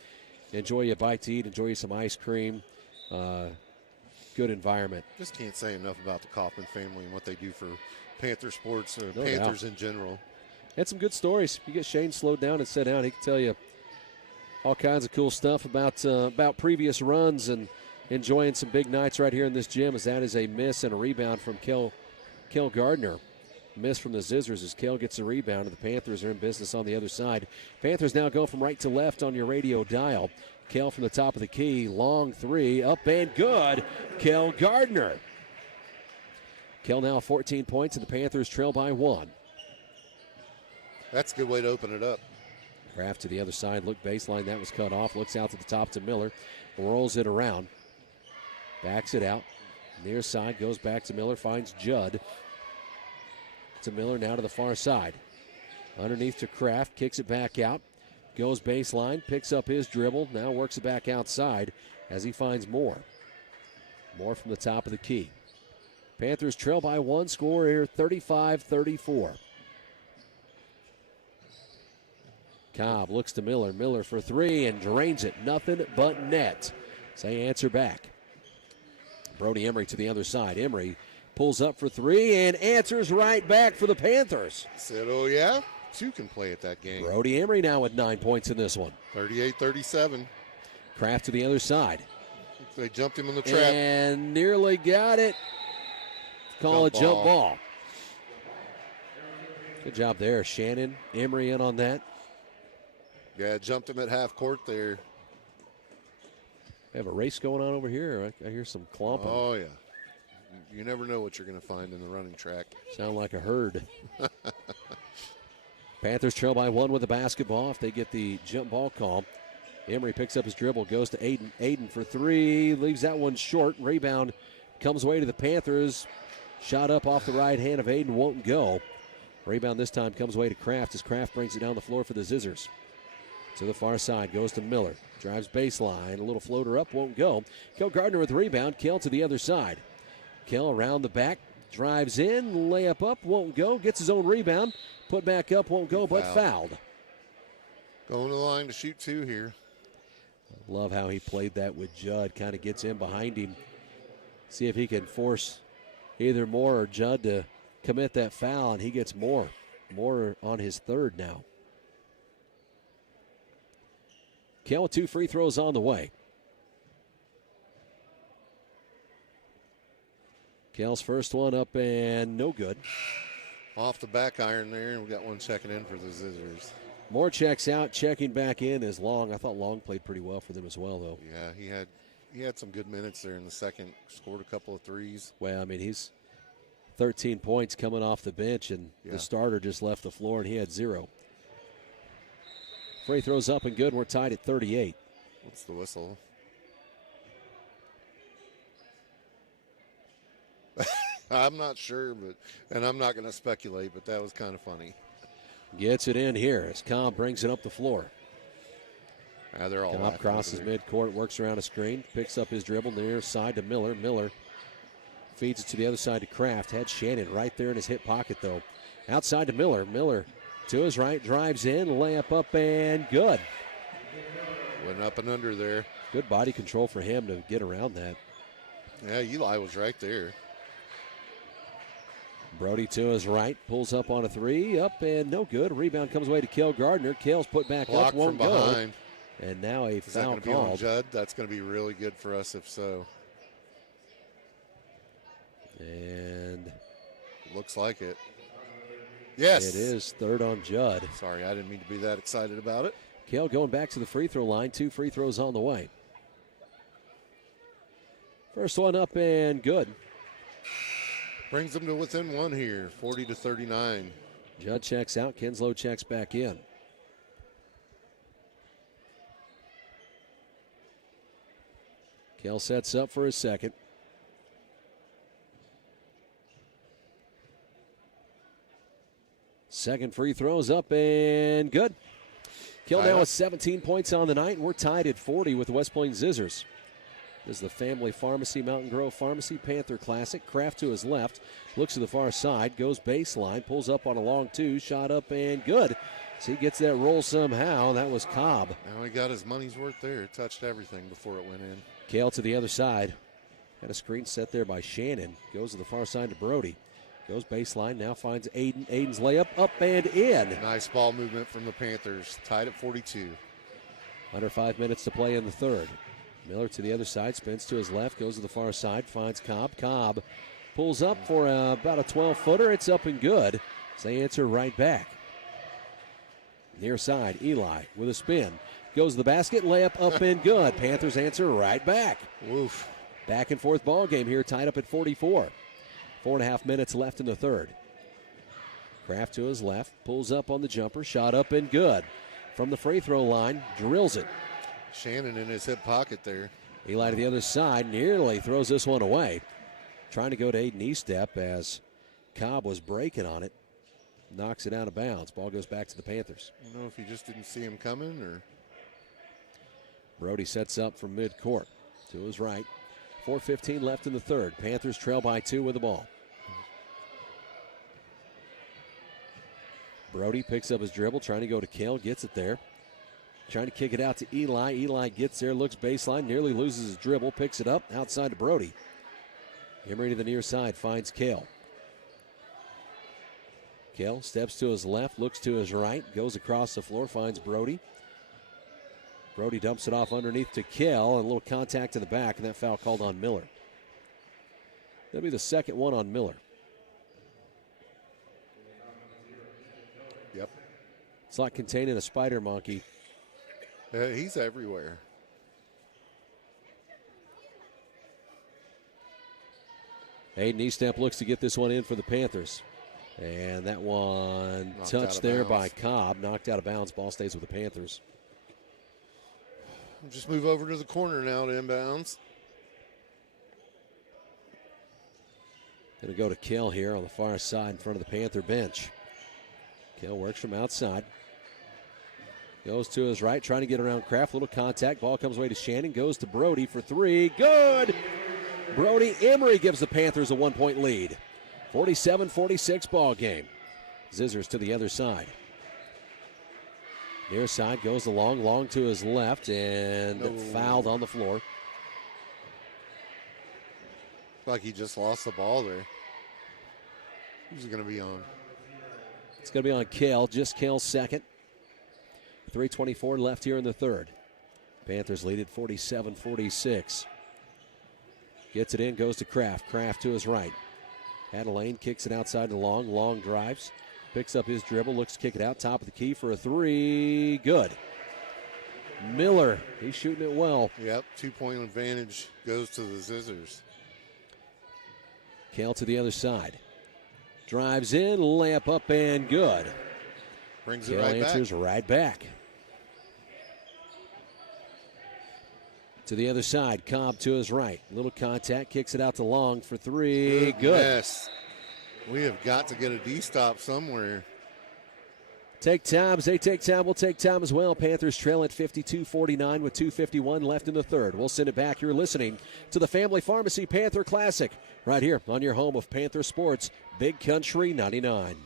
enjoy you a bite to eat, enjoy you some ice cream. Good environment. Just can't say enough about the Kaufman family and what they do for Panther sports or No Panthers doubt. in general. Had some good stories. You get Shane slowed down and sit down, he can tell you all kinds of cool stuff about previous runs and enjoying some big nights right here in this gym, as that is a miss and a rebound from Kel Gardner. Miss from the Zizzers as Kel gets a rebound, and the Panthers are in business on the other side. Panthers now go from right to left on your radio dial. Kel from the top of the key, long three, up and good. Kel Gardner. Kel now 14 points, and the Panthers trail by 1. That's a good way to open it up. Kraft to the other side, look baseline, that was cut off. Looks out to the top to Miller, rolls it around, backs it out. Near side, goes back to Miller, finds Judd. To Miller, now to the far side. Underneath to Kraft, kicks it back out. Goes baseline, picks up his dribble, now works it back outside as he finds Moore. Moore from the top of the key. Panthers trail by 1, score here 35-34. Cobb looks to Miller. Miller for 3 and drains it. Nothing but net. Say answer back. Brody Emery to the other side. Emery pulls up for 3 and answers right back for the Panthers. Said, oh, yeah? 2 can play at that game. Brody Emery now with 9 points in this one. 38-37. Kraft to the other side. They jumped him in the trap. And nearly got it. Call it jump ball. Good job there. Shannon, Emery in on that. Yeah, jumped him at half court there. We have a race going on over here. I hear some clomping. Oh, yeah. You never know what you're going to find in the running track. Sound like a herd. Panthers trail by 1 with the basketball if they get the jump ball call. Emery picks up his dribble, goes to Aiden. Aiden for 3, leaves that one short. Rebound comes away to the Panthers. Shot up off the right hand of Aiden, won't go. Rebound this time comes away to Kraft as Kraft brings it down the floor for the Zizzers. To the far side, goes to Miller. Drives baseline, a little floater up, won't go. Kel Gardner with the rebound, Kel to the other side. Kel around the back, drives in, layup up, won't go. Gets his own rebound, put back up, won't go, but fouled. Going to the line to shoot 2 here. Love how he played that with Judd. Kind of gets in behind him. See if he can force either Moore or Judd to commit that foul, and he gets Moore. Moore on his 3rd now. Kel with 2 free throws on the way. Kel's first one up and no good. Off the back iron there, and we got one checking in for the Zizzers. Moore checks out, checking back in is Long. I thought Long played pretty well for them as well, though. Yeah, he had some good minutes there in the second. Scored a couple of threes. Well, I mean, he's 13 points coming off the bench, and the starter just left the floor, and he had 0. Free throws up and good. We're tied at 38. What's the whistle? I'm not sure, and I'm not going to speculate, but that was kind of funny. Gets it in here as Cobb brings it up the floor. They're all Cobb laughing crosses over there. midcourt, works around a screen, picks up his dribble near side to Miller. Miller feeds it to the other side to Kraft. Had Shannon right there in his hip pocket, though. Outside to Miller. Miller to his right, drives in, layup up and good. Went up and under there. Good body control for him to get around that. Yeah, Eli was right there. Brody to his right, pulls up on a three, up and no good. Rebound comes away to Cale Gardner. Cale's put back Blocked up, won't from behind. go. And now a Is that foul going to be on called. Judd? That's going to be really good for us if so. And looks like it. Yes. it is third on Judd. Sorry, I didn't mean to be that excited about it. Cale going back to the free throw line. 2 free throws on the way. First one up and good. Brings them to within one here, 40-39. Judd checks out. Kinslow checks back in. Cale sets up for his second. Second free throws up and good. Cale now with 17 points on the night, and we're tied at 40 with the West Plains Scissors. This is the Family Pharmacy, Mountain Grove Pharmacy, Panther Classic. Kraft to his left, looks to the far side, goes baseline, pulls up on a long two, shot up and good. So he gets that roll somehow. That was Cobb. Now he got his money's worth there. Touched everything before it went in. Cale to the other side. Had a screen set there by Shannon. Goes to the far side to Brody. Goes baseline, now finds Aiden. Aiden's layup, up and in. Nice ball movement from the Panthers. Tied at 42. Under 5 minutes to play in the third. Miller to the other side, spins to his left, goes to the far side, finds Cobb. Cobb pulls up for about a 12-footer. It's up and good. So they answer right back. Near side, Eli with a spin. Goes to the basket, layup up and good. Panthers answer right back. Woof. Back and forth ball game here, tied up at 44. 4.5 minutes left in the third. Kraft to his left, pulls up on the jumper, shot up and good. From the free throw line, drills it. Shannon in his hip pocket there. Eli to the other side, nearly throws this one away. Trying to go to Aiden Estep as Cobb was breaking on it. Knocks it out of bounds. Ball goes back to the Panthers. I don't know if he just didn't see him coming or. Brody sets up from midcourt to his right. 4:15 left in the third. Panthers trail by 2 with the ball. Brody picks up his dribble, trying to go to Cale, gets it there. Trying to kick it out to Eli. Eli gets there, looks baseline, nearly loses his dribble, picks it up outside to Brody. Emery to the near side, finds Cale. Cale steps to his left, looks to his right, goes across the floor, finds Brody. Brody dumps it off underneath to Cale, and a little contact in the back, and that foul called on Miller. That'll be the second one on Miller. Yep. It's like containing a spider monkey. He's everywhere. Aiden Estep looks to get this one in for the Panthers. And that one Knocked touched out of there bounds. by Cobb. Knocked out of bounds. Ball stays with the Panthers. Just move over to the corner now to inbounds. Going to go to Cale here on the far side in front of the Panther bench. Cale works from outside. Goes to his right, trying to get around Kraft. Little contact. Ball comes away to Shannon. Goes to Brody for three. Good! Brody Emery gives the Panthers a 1-point lead. 47-46 ball game. Scissors to the other side. Near side goes long to his left, and fouled on the floor. Like he just lost the ball there. Who's it going to be on? It's going to be on Cale, just Cale's second. 3:24 left here in the third. Panthers lead at 47-46. Gets it in, goes to Kraft. Kraft to his right. Adelane kicks it outside to Long. Long drives. Picks up his dribble, looks to kick it out. Top of the key for a three. Good. Miller, he's shooting it well. Yep, 2-point advantage goes to the Scissors. Cale to the other side. Drives in, layup up and good. Brings it Cale right answers back. right back. To the other side, Cobb to his right. Little contact, kicks it out to Long for three. Good. Yes. We have got to get a D-stop somewhere. Take times, they take time, we'll take time as well. Panthers trail at 52-49 with 2:51 left in the third. We'll send it back. You're listening to the Family Pharmacy Panther Classic right here on your home of Panther Sports, Big Country 99.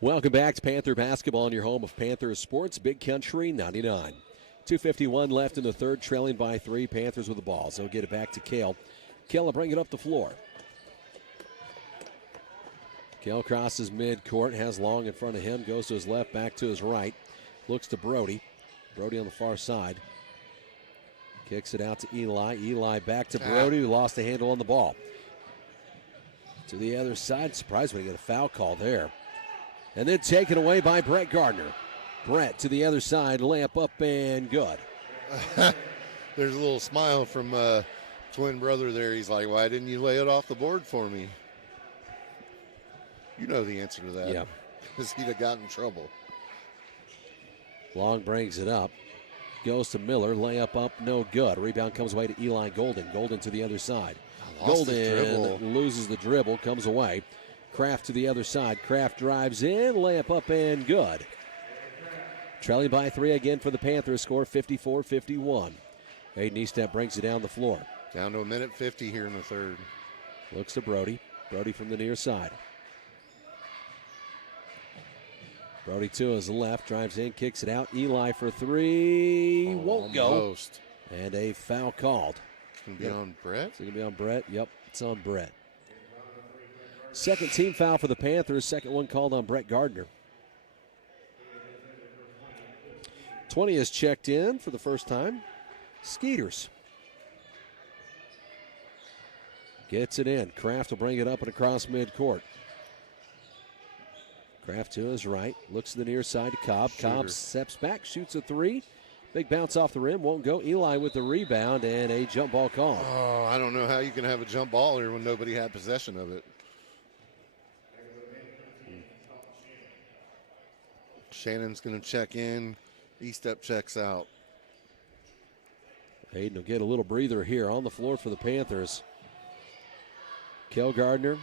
Welcome back to Panther Basketball on your home of Panther Sports, Big Country 99. 2:51 left in the third, trailing by 3. Panthers with the ball. So get it back to Kale. Kale will bring it up the floor. Kale crosses midcourt, has Long in front of him, goes to his left, back to his right. Looks to Brody. Brody on the far side. Kicks it out to Eli. Eli back to Brody, who lost the handle on the ball. To the other side. Surprised when he got a foul call there. And then taken away by Brett Gardner. Brett to the other side, layup up and good. There's a little smile from twin brother there. He's like, why didn't you lay it off the board for me? You know the answer to that. Yeah. Because he'd have gotten in trouble. Long brings it up. Goes to Miller. Layup up, no good. Rebound comes away to Eli Golden. Golden to the other side. Golden loses the dribble, comes away. Kraft to the other side. Kraft drives in. Layup up and good. Trailing by 3 again for the Panthers. Score 54-51. Aiden Eastep brings it down the floor. Down to 1:50 here in the third. Looks to Brody. Brody from the near side. Brody to his left. Drives in, kicks it out. Eli for 3. Won't go. And a foul called. It's going to be on Brett? It's going to be on Brett. Yep, it's on Brett. Second team foul for the Panthers. Second one called on Brett Gardner. 20 is checked in for the first time. Skeeters. Gets it in. Kraft will bring it up and across midcourt. Kraft to his right. Looks to the near side to Cobb. Cobb steps back, shoots a 3. Big bounce off the rim, won't go. Eli with the rebound and a jump ball call. Oh, I don't know how you can have a jump ball here when nobody had possession of it. Shannon's going to check in. Eastep checks out. Hayden will get a little breather here on the floor for the Panthers. Kel Gardner,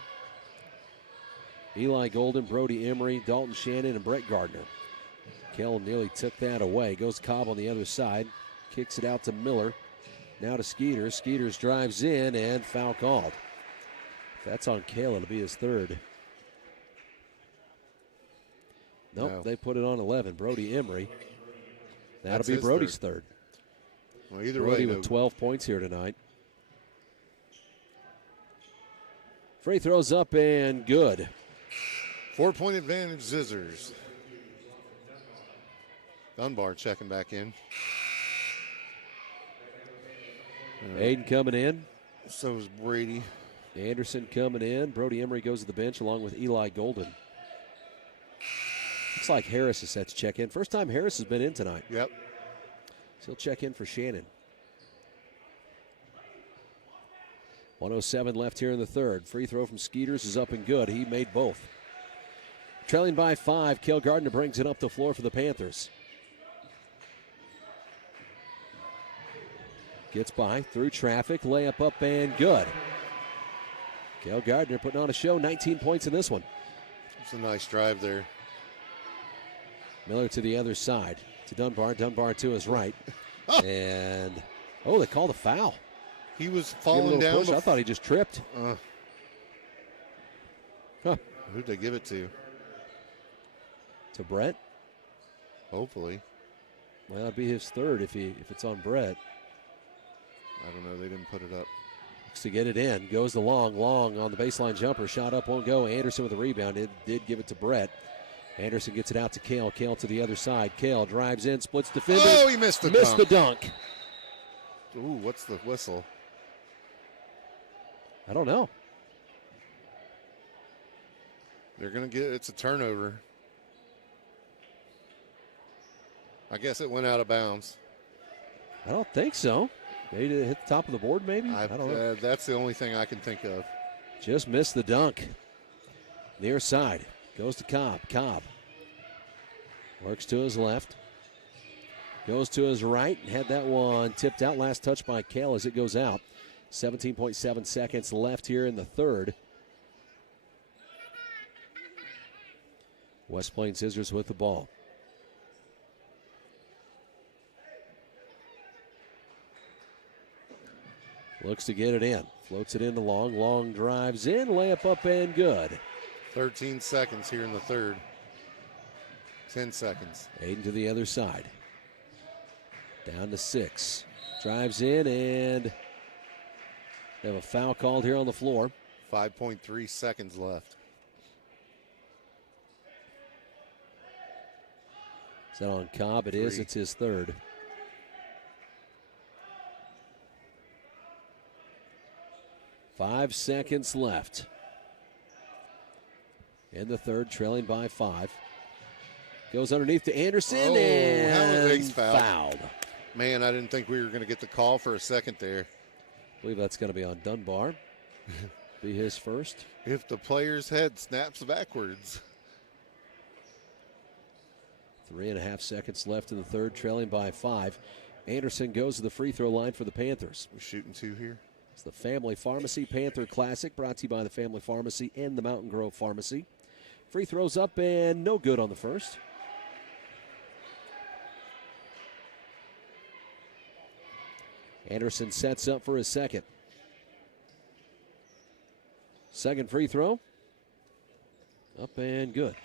Eli Golden, Brody Emery, Dalton Shannon, and Brett Gardner. Kel nearly took that away. Goes Cobb on the other side. Kicks it out to Miller. Now to Skeeters. Skeeters drives in and foul called. If that's on Kel, it'll be his third. Nope, no. They put it on 11. Brody Emery. That'll be Brody's third. Well, either Brody way, with 12 points here tonight. Free throws up and good. 4-point advantage, Zizzers. Dunbar checking back in. Aiden coming in. So is Brady. Anderson coming in. Brody Emery goes to the bench along with Eli Golden. Looks like Harris is set to check in. First time Harris has been in tonight. Yep. So he'll check in for Shannon. 1:07 left here in the third. Free throw from Skeeters is up and good. He made both. Trailing by 5, Kel Gardner brings it up the floor for the Panthers. Gets by, through traffic, layup up and good. Kel Gardner putting on a show, 19 points in this one. It's a nice drive there. Miller to the other side, to Dunbar. Dunbar to his right. And, they called a foul. He was falling down. I thought he just tripped. Who'd they give it to? To Brett? Hopefully. Well, that'd be his third if it's on Brett. I don't know. They didn't put it up. Looks to get it in. Goes the long on the baseline jumper. Shot up, won't go. Anderson with the rebound. It did give it to Brett. Anderson gets it out to Kale. Kale to the other side. Kale drives in, splits defenders. Oh, he missed the dunk. Ooh, what's the whistle? I don't know. They're going to it's a turnover. I guess it went out of bounds. I don't think so. Maybe to hit the top of the board, maybe? I don't know. That's the only thing I can think of. Just missed the dunk. Near side. Goes to Cobb. Cobb works to his left. Goes to his right. Had that one tipped out. Last touch by Kale as it goes out. 17.7 seconds left here in the third. West Plains Scissors with the ball. Looks to get it in. Floats it in the long drives in. Layup up and good. 13 seconds here in the third. 10 seconds. Aiden to the other side. Down to 6. Drives in and they have a foul called here on the floor. 5.3 seconds left. Is that on Cobb? It is. It's his third. Five seconds left in the third, trailing by 5. Goes underneath to Anderson and fouled. Man, I didn't think we were going to get the call for a second there. I believe that's going to be on Dunbar. Be his first. If the player's head snaps backwards. 3.5 seconds left in the third, trailing by 5. Anderson goes to the free throw line for the Panthers. We're shooting 2 here. It's the Family Pharmacy Panther Classic, brought to you by the Family Pharmacy and the Mountain Grove Pharmacy. Free throws up and no good on the first. Anderson sets up for his second. Second free throw. Up and good.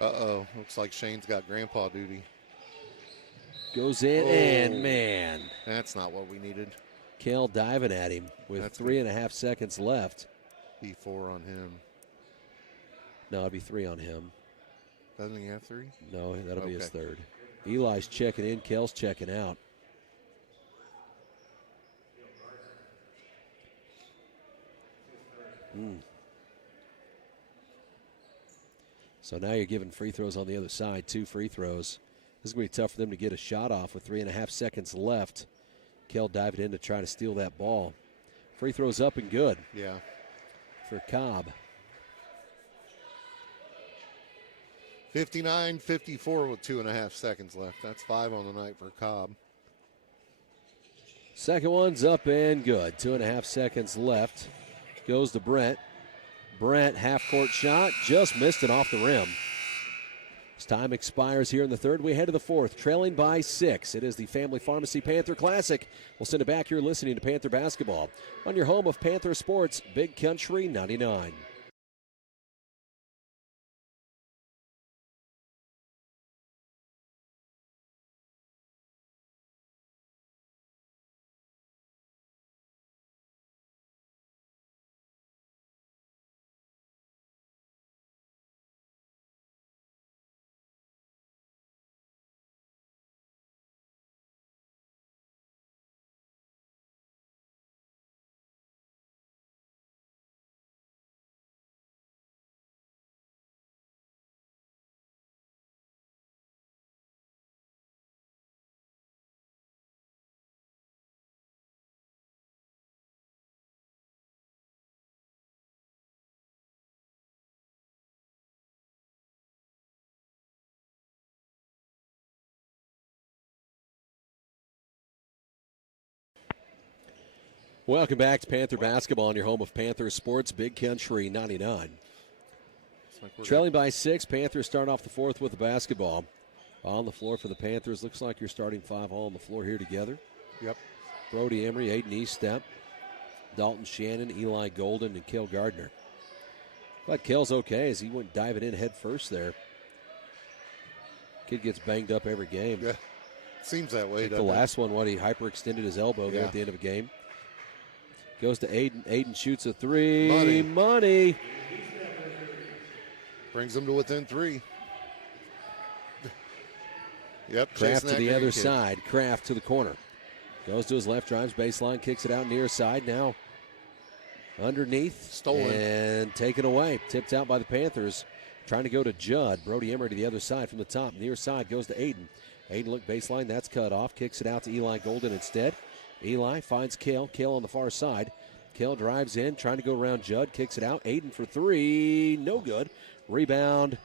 Uh-oh. Looks like Shane's got grandpa duty. Goes in and man. That's not what we needed. Kale diving at him with 3.5 seconds left. Be 4 on him. No, it'd be 3 on him. Doesn't he have 3? No, that'll be his third. Eli's checking in. Kale's checking out. So now you're giving free throws on the other side. 2 free throws. This is going to be tough for them to get a shot off with 3.5 seconds left. Kell dived in to try to steal that ball. Free throws up and good. Yeah. For Cobb. 59-54 with 2.5 seconds left. That's 5 on the night for Cobb. Second one's up and good. 2.5 seconds left. Goes to Brent. Brent, half-court shot, just missed it off the rim. As time expires here in the third, we head to the fourth, trailing by 6. It is the Family Pharmacy Panther Classic. We'll send it back here listening to Panther Basketball on your home of Panther Sports, Big Country 99. Welcome back to Panther Basketball on your home of Panther Sports, Big Country 99. Trailing by 6, Panthers start off the fourth with the basketball. On the floor for the Panthers, looks like you're starting 5 all on the floor here together. Yep. Brody Emery, Aiden Eastep, Dalton Shannon, Eli Golden, and Kel Gardner. Glad Kel's okay as he went diving in head first there. Kid gets banged up every game. Yeah, seems that way. The last one, he hyperextended his elbow there at the end of a game. Goes to Aiden. Aiden shoots a 3. Money. Brings them to within 3. Yep. Kraft to the other side. Kraft to the corner. Goes to his left, drives baseline, kicks it out near side. Now underneath. Stolen. And taken away. Tipped out by the Panthers. Trying to go to Judd. Brody Emery to the other side from the top. Near side goes to Aiden. Aiden look baseline. That's cut off. Kicks it out to Eli Golden instead. Eli finds Kale. Kale on the far side. Kale drives in, trying to go around Judd. Kicks it out. Aiden for three. No good. Rebound.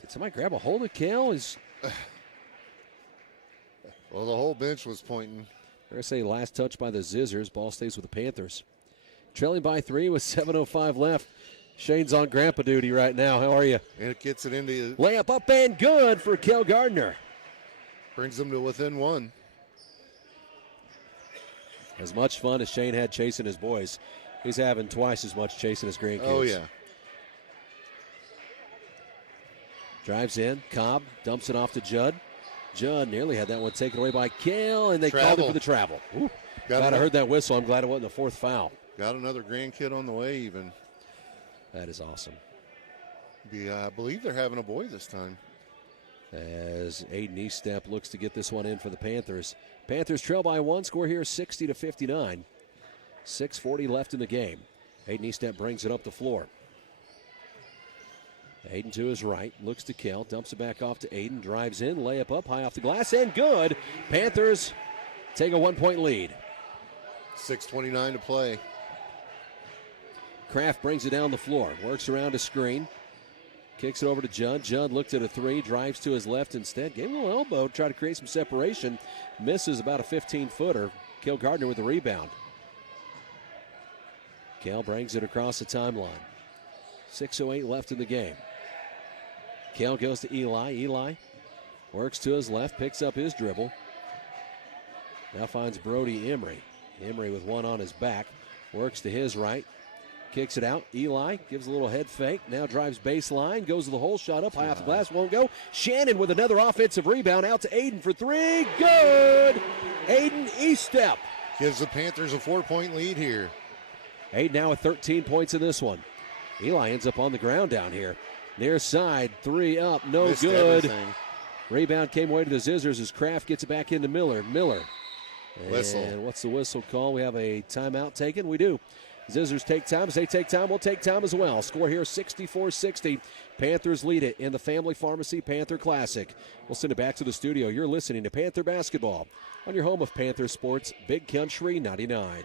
Did somebody grab a hold of Kale? Well, the whole bench was pointing. They're going to say last touch by the Zizzers. Ball stays with the Panthers. Trailing by 3 with 7:05 left. Shane's on grandpa duty right now. How are you? And it gets it into. Layup up and good for Cale Gardner. Brings them to within 1. As much fun as Shane had chasing his boys, he's having twice as much chasing his grandkids. Oh, yeah. Drives in. Cobb dumps it off to Judd. Judd nearly had that one taken away by Cale, and they called it for the travel. Glad I heard that whistle. I'm glad it wasn't the 4th foul. Got another grandkid on the way even. That is awesome. I believe they're having a boy this time. As Aiden Eastep looks to get this one in for the Panthers. Panthers trail by 1, score here 60-59. 6:40 left in the game. Aiden Eastep brings it up the floor. Aiden to his right, looks to Cale, dumps it back off to Aiden, drives in, layup up, high off the glass, and good. Panthers take a 1-point lead. 6:29 to play. Kraft brings it down the floor, works around a screen, kicks it over to Judd. Judd looked at a 3, drives to his left instead, gave him a little elbow, tried to create some separation, misses about a 15-footer. Cale Gardner with the rebound. Cale brings it across the timeline. 6:08 left in the game. Cale goes to Eli. Eli works to his left, picks up his dribble. Now finds Brody Emery. Emery with one on his back. Works to his right. Kicks it out. Eli gives a little head fake. Now drives baseline. Goes to the hole. Shot up high off the glass. Won't go. Shannon with another offensive rebound. Out to Aiden for 3. Good. Aiden Eastep. Gives the Panthers a 4-point lead here. Aiden now with 13 points in this one. Eli ends up on the ground down here. Near side, 3 up, no Missed good. everything. Rebound came away to the Zizzers as Kraft gets it back into Miller. Whistle. And what's the whistle call? We have a timeout taken? We do. Zizzers take time. As they take time, we'll take time as well. Score here 64-60. Panthers lead it in the Family Pharmacy Panther Classic. We'll send it back to the studio. You're listening to Panther Basketball on your home of Panther Sports, Big Country 99.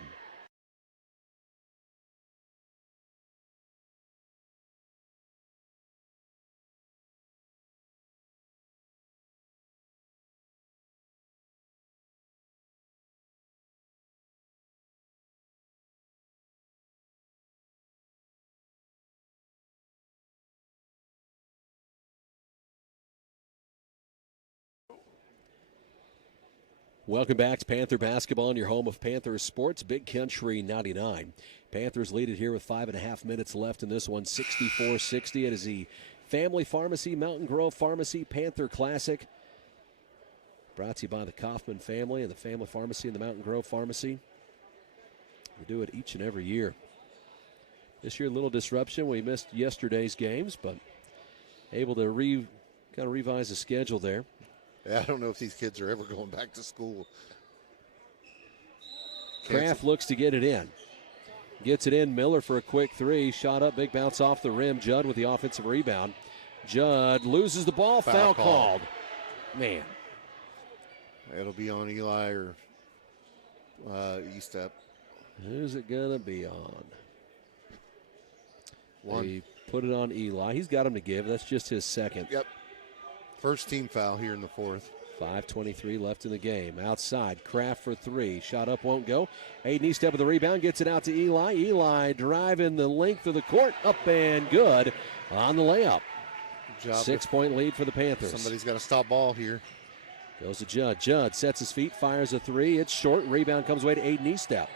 Welcome back to Panther Basketball on your home of Panther Sports, Big Country 99. Panthers lead it here with 5.5 minutes left in this one, 64-60. It is the Family Pharmacy, Mountain Grove Pharmacy Panther Classic. Brought to you by the Kaufman family and the Family Pharmacy and the Mountain Grove Pharmacy. We do it each and every year. This year, a little disruption. We missed yesterday's games, but able to kind of revise the schedule there. Yeah, I don't know if these kids are ever going back to school. Kraft looks to get it in. Gets it in. Miller for a quick 3. Shot up, big bounce off the rim. Judd with the offensive rebound. Judd loses the ball. Foul called. Man. It'll be on Eli or Eastep. Who's it going to be on? One. They put it on Eli. He's got him to give. That's just his second. Yep. First team foul here in the 4th. 5:23 left in the game. Outside, Kraft for 3. Shot up, won't go. Aiden Eastep with the rebound, gets it out to Eli. Eli driving the length of the court, up and good on the layup. Good job. 6-point lead for the Panthers. Somebody's got to stop ball here. Goes to Judd. Judd sets his feet, fires a 3. It's short. Rebound comes away to Aiden Eastep.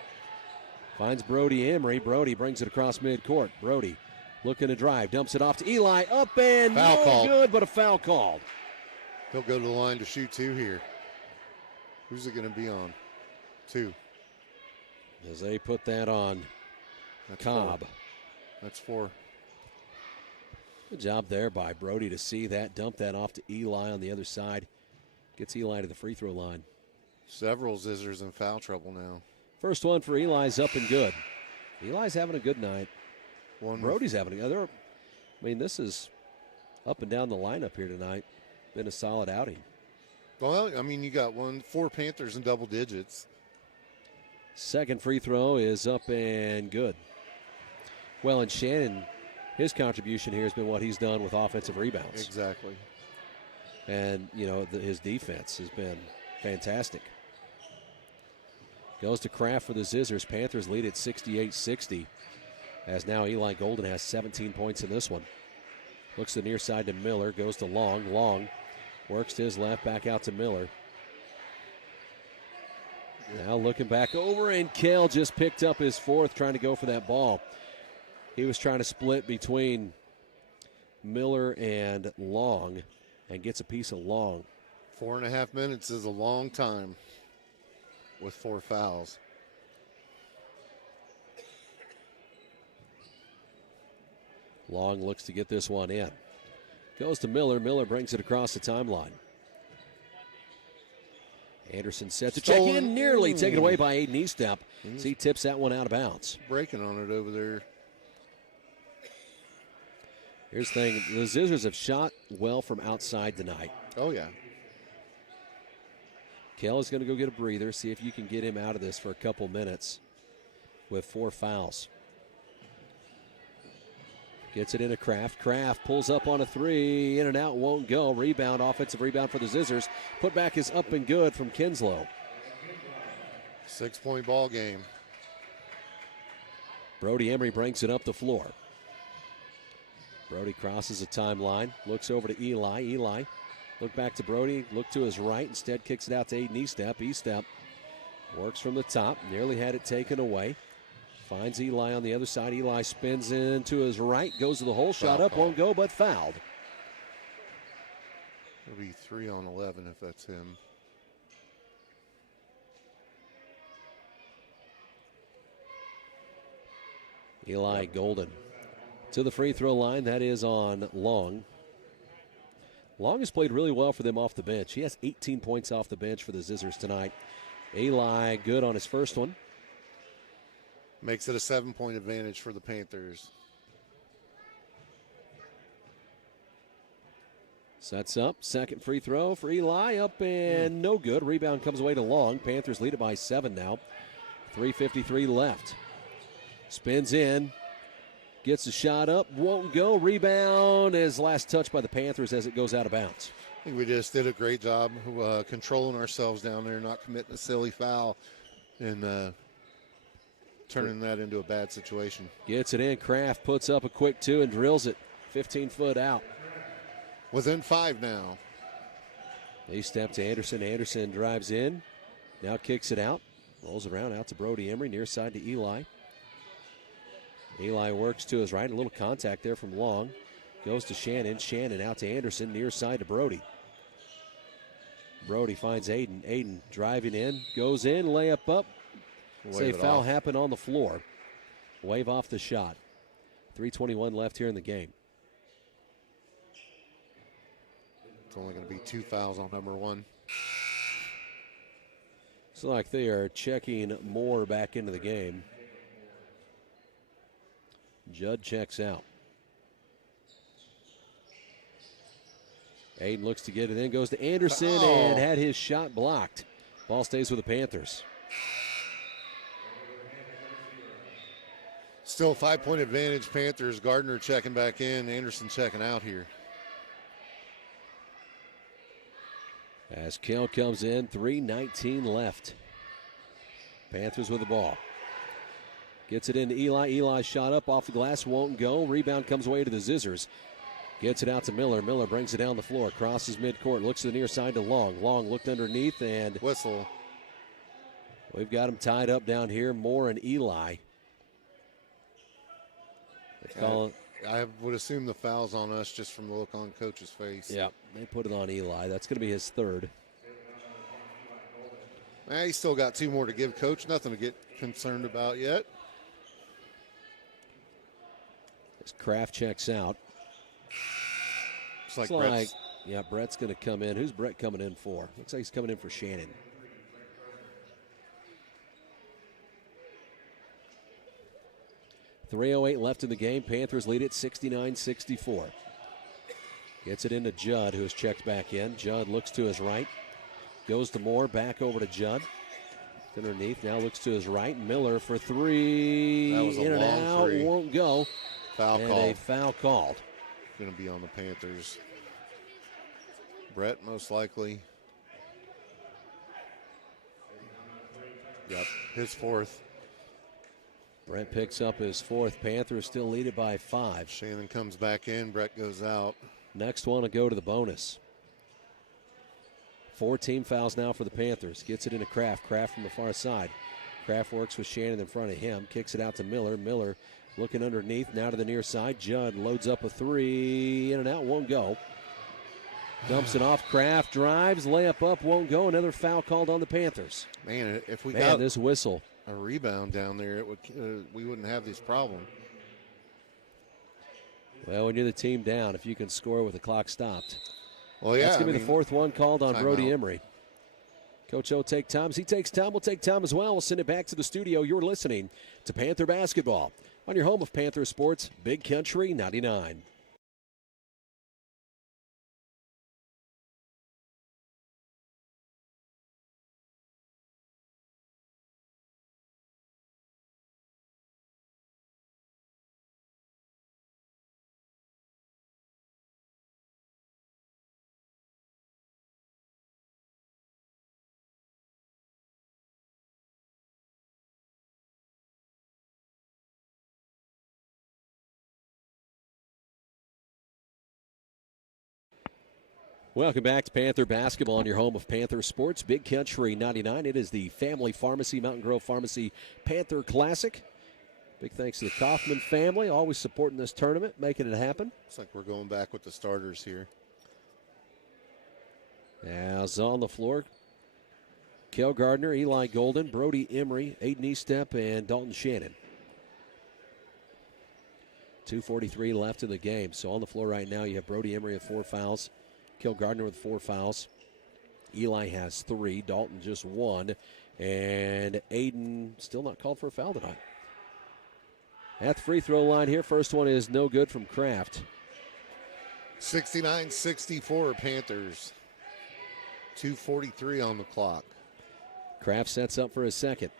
Finds Brody Emery. Brody brings it across midcourt. Brody looking to drive, dumps it off to Eli. Up and foul no called. Good, but a foul called. He'll go to the line to shoot 2 here. Who's it going to be on? 2. As they put that on Cobb. 4. That's 4. Good job there by Brody to see that. Dump that off to Eli on the other side. Gets Eli to the free throw line. Several Zizzers in foul trouble now. First one for Eli's up and good. Eli's having a good night. Brody's having a good. I mean, this is up and down the lineup here tonight. Been a solid outing. Well, I mean, you got 4 Panthers in double digits. Second free throw is up and good. Well, and Shannon, his contribution here has been what he's done with offensive rebounds. Exactly. And, his defense has been fantastic. Goes to Kraft for the Scissors. Panthers lead at 68-60, as now Eli Golden has 17 points in this one. Looks to the near side to Miller. Goes to Long. Long works to his left, back out to Miller. Now looking back over, and Kell just picked up his fourth, trying to go for that ball. He was trying to split between Miller and Long and gets a piece of Long. 4.5 minutes is a long time with 4 fouls. Long looks to get this one in. Goes to Miller. Miller brings it across the timeline. Anderson set to check in, nearly taken away by Aiden Estep. So he tips that one out of bounds. Breaking on it over there. Here's the thing. The Scissors have shot well from outside tonight. Oh, yeah. Kell is going to go get a breather, see if you can get him out of this for a couple minutes with 4 fouls. Gets it into Kraft. Kraft pulls up on a 3. In and out, won't go. Rebound, offensive rebound for the Scissors. Put back is up and good from Kinslow. 6-point ball game. Brody Emery brings it up the floor. Brody crosses the timeline, looks over to Eli. Eli, look back to Brody, look to his right, instead kicks it out to Aiden Estep. Estep works from the top, nearly had it taken away. Finds Eli on the other side. Eli spins into his right, goes to the hole, shot up, won't go, but fouled. It'll be 3 on 11 if that's him. Eli Golden to the free throw line. That is on Long. Long has played really well for them off the bench. He has 18 points off the bench for the Scissors tonight. Eli good on his first one. Makes it a 7-point advantage for the Panthers. Sets up. Second free throw for Eli. Up and no good. Rebound comes away to Long. Panthers lead it by 7 now. 3:53 left. Spins in. Gets the shot up. Won't go. Rebound is last touch by the Panthers as it goes out of bounds. I think we just did a great job controlling ourselves down there, not committing a silly foul, and turning that into a bad situation. Gets it in. Kraft puts up a quick 2 and drills it 15 foot out. Within 5 now. They step to Anderson. Anderson drives in. Now kicks it out. Rolls around out to Brody Emery. Near side to Eli. Eli works to his right. A little contact there from Long. Goes to Shannon. Shannon out to Anderson. Near side to Brody. Brody finds Aiden. Aiden driving in. Goes in. Layup up. Say foul happened on the floor. Wave off the shot. 3:21 left here in the game. It's only going to be 2 fouls on number 1. It's like they are checking Moore back into the game. Judd checks out. Aiden looks to get it in, goes to Anderson and had his shot blocked. Ball stays with the Panthers. Still 5-point advantage, Panthers. Gardner checking back in, Anderson checking out here. As Kell comes in, 3:19 left. Panthers with the ball. Gets it into Eli. Eli shot up off the glass, won't go. Rebound comes away to the Scissors. Gets it out to Miller. Miller brings it down the floor. Crosses midcourt. Looks to the near side to Long. Long looked underneath and whistle. We've got him tied up down here. Moore and Eli. They call it. I would assume the foul's on us just from the look on Coach's face. Yeah, they put it on Eli. That's going to be his third. He's still got 2 more to give Coach. Nothing to get concerned about yet. As Kraft checks out. Looks like Brett's going to come in. Who's Brett coming in for? Looks like he's coming in for Shannon. .308 left in the game. Panthers lead it 69-64. Gets it into Judd, who is checked back in. Judd looks to his right. Goes to Moore, back over to Judd. Underneath, now looks to his right. Miller for three. That was a in and long out, three. won't go. Foul and call. a foul called. Going to be on the Panthers. Brett, most likely. Yep, his fourth. Brett picks up his fourth. Panthers still lead it by 5. Shannon comes back in. Brett goes out. Next one to go to the bonus. 4 team fouls now for the Panthers. Gets it into Kraft. Kraft from the far side. Kraft works with Shannon in front of him. Kicks it out to Miller. Miller looking underneath. Now to the near side. Judd loads up a 3. In and out. Won't go. Dumps it off. Kraft drives. Layup up. Won't go. Another foul called on the Panthers. Man, if we Man, got this whistle. a rebound down there, it would we wouldn't have this problem. Well, when you're the team down, if you can score with the clock stopped. Well, yeah. That's going to be the fourth one called on timeout. Brody Emery. Coach O take time. As he takes time, we'll take time as well. We'll send it back to the studio. You're listening to Panther Basketball on your home of Panther Sports, Big Country 99. Welcome back to Panther Basketball on your home of Panther Sports, Big Country 99. It is the Family Pharmacy, Mountain Grove Pharmacy Panther Classic. Big thanks to the Kaufman family, always supporting this tournament, making it happen. Looks like we're going back with the starters here. As on the floor, Kel Gardner, Eli Golden, Brody Emery, Aiden Estep, and Dalton Shannon. 2:43 left in the game. So on the floor right now, you have Brody Emery with 4 fouls. Kel Gardner with 4 fouls. Eli has 3. Dalton just 1. And Aiden still not called for a foul tonight. At the free throw line here, first one is no good from Kraft. 69-64 Panthers. 2:43 on the clock. Kraft sets up for his second.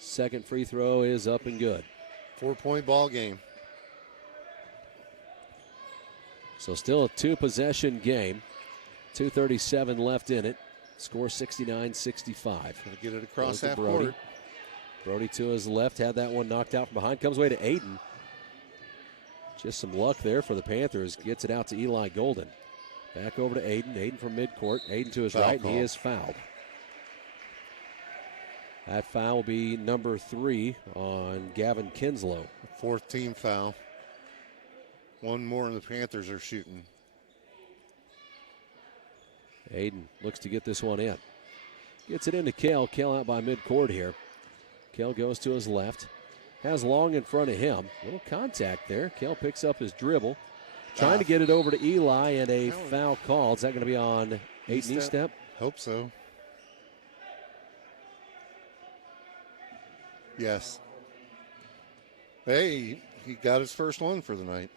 Second free throw is up and good. 4-point ball game. So still a 2-possession game. 2:37 left in it. Score 69-65. Gonna get it across half Brody. court. Brody to his left, had that one knocked out from behind. Comes away to Aiden. Just some luck there for the Panthers. Gets it out to Eli Golden. Back over to Aiden. Aiden from midcourt. Aiden to his Foul right, call. and he is fouled. That foul will be number 3 on Gavin Kinslow. 4th team foul. One more and the Panthers are shooting. Aiden looks to get this one in. Gets it into Kale. Kale out by midcourt here. Kale goes to his left. Has Long in front of him. Little contact there. Kale picks up his dribble. Trying to get it over to Eli, and a foul call. Is that going to be on Aiden Estep? Hope so. Yes. Hey, he got his first one for the night.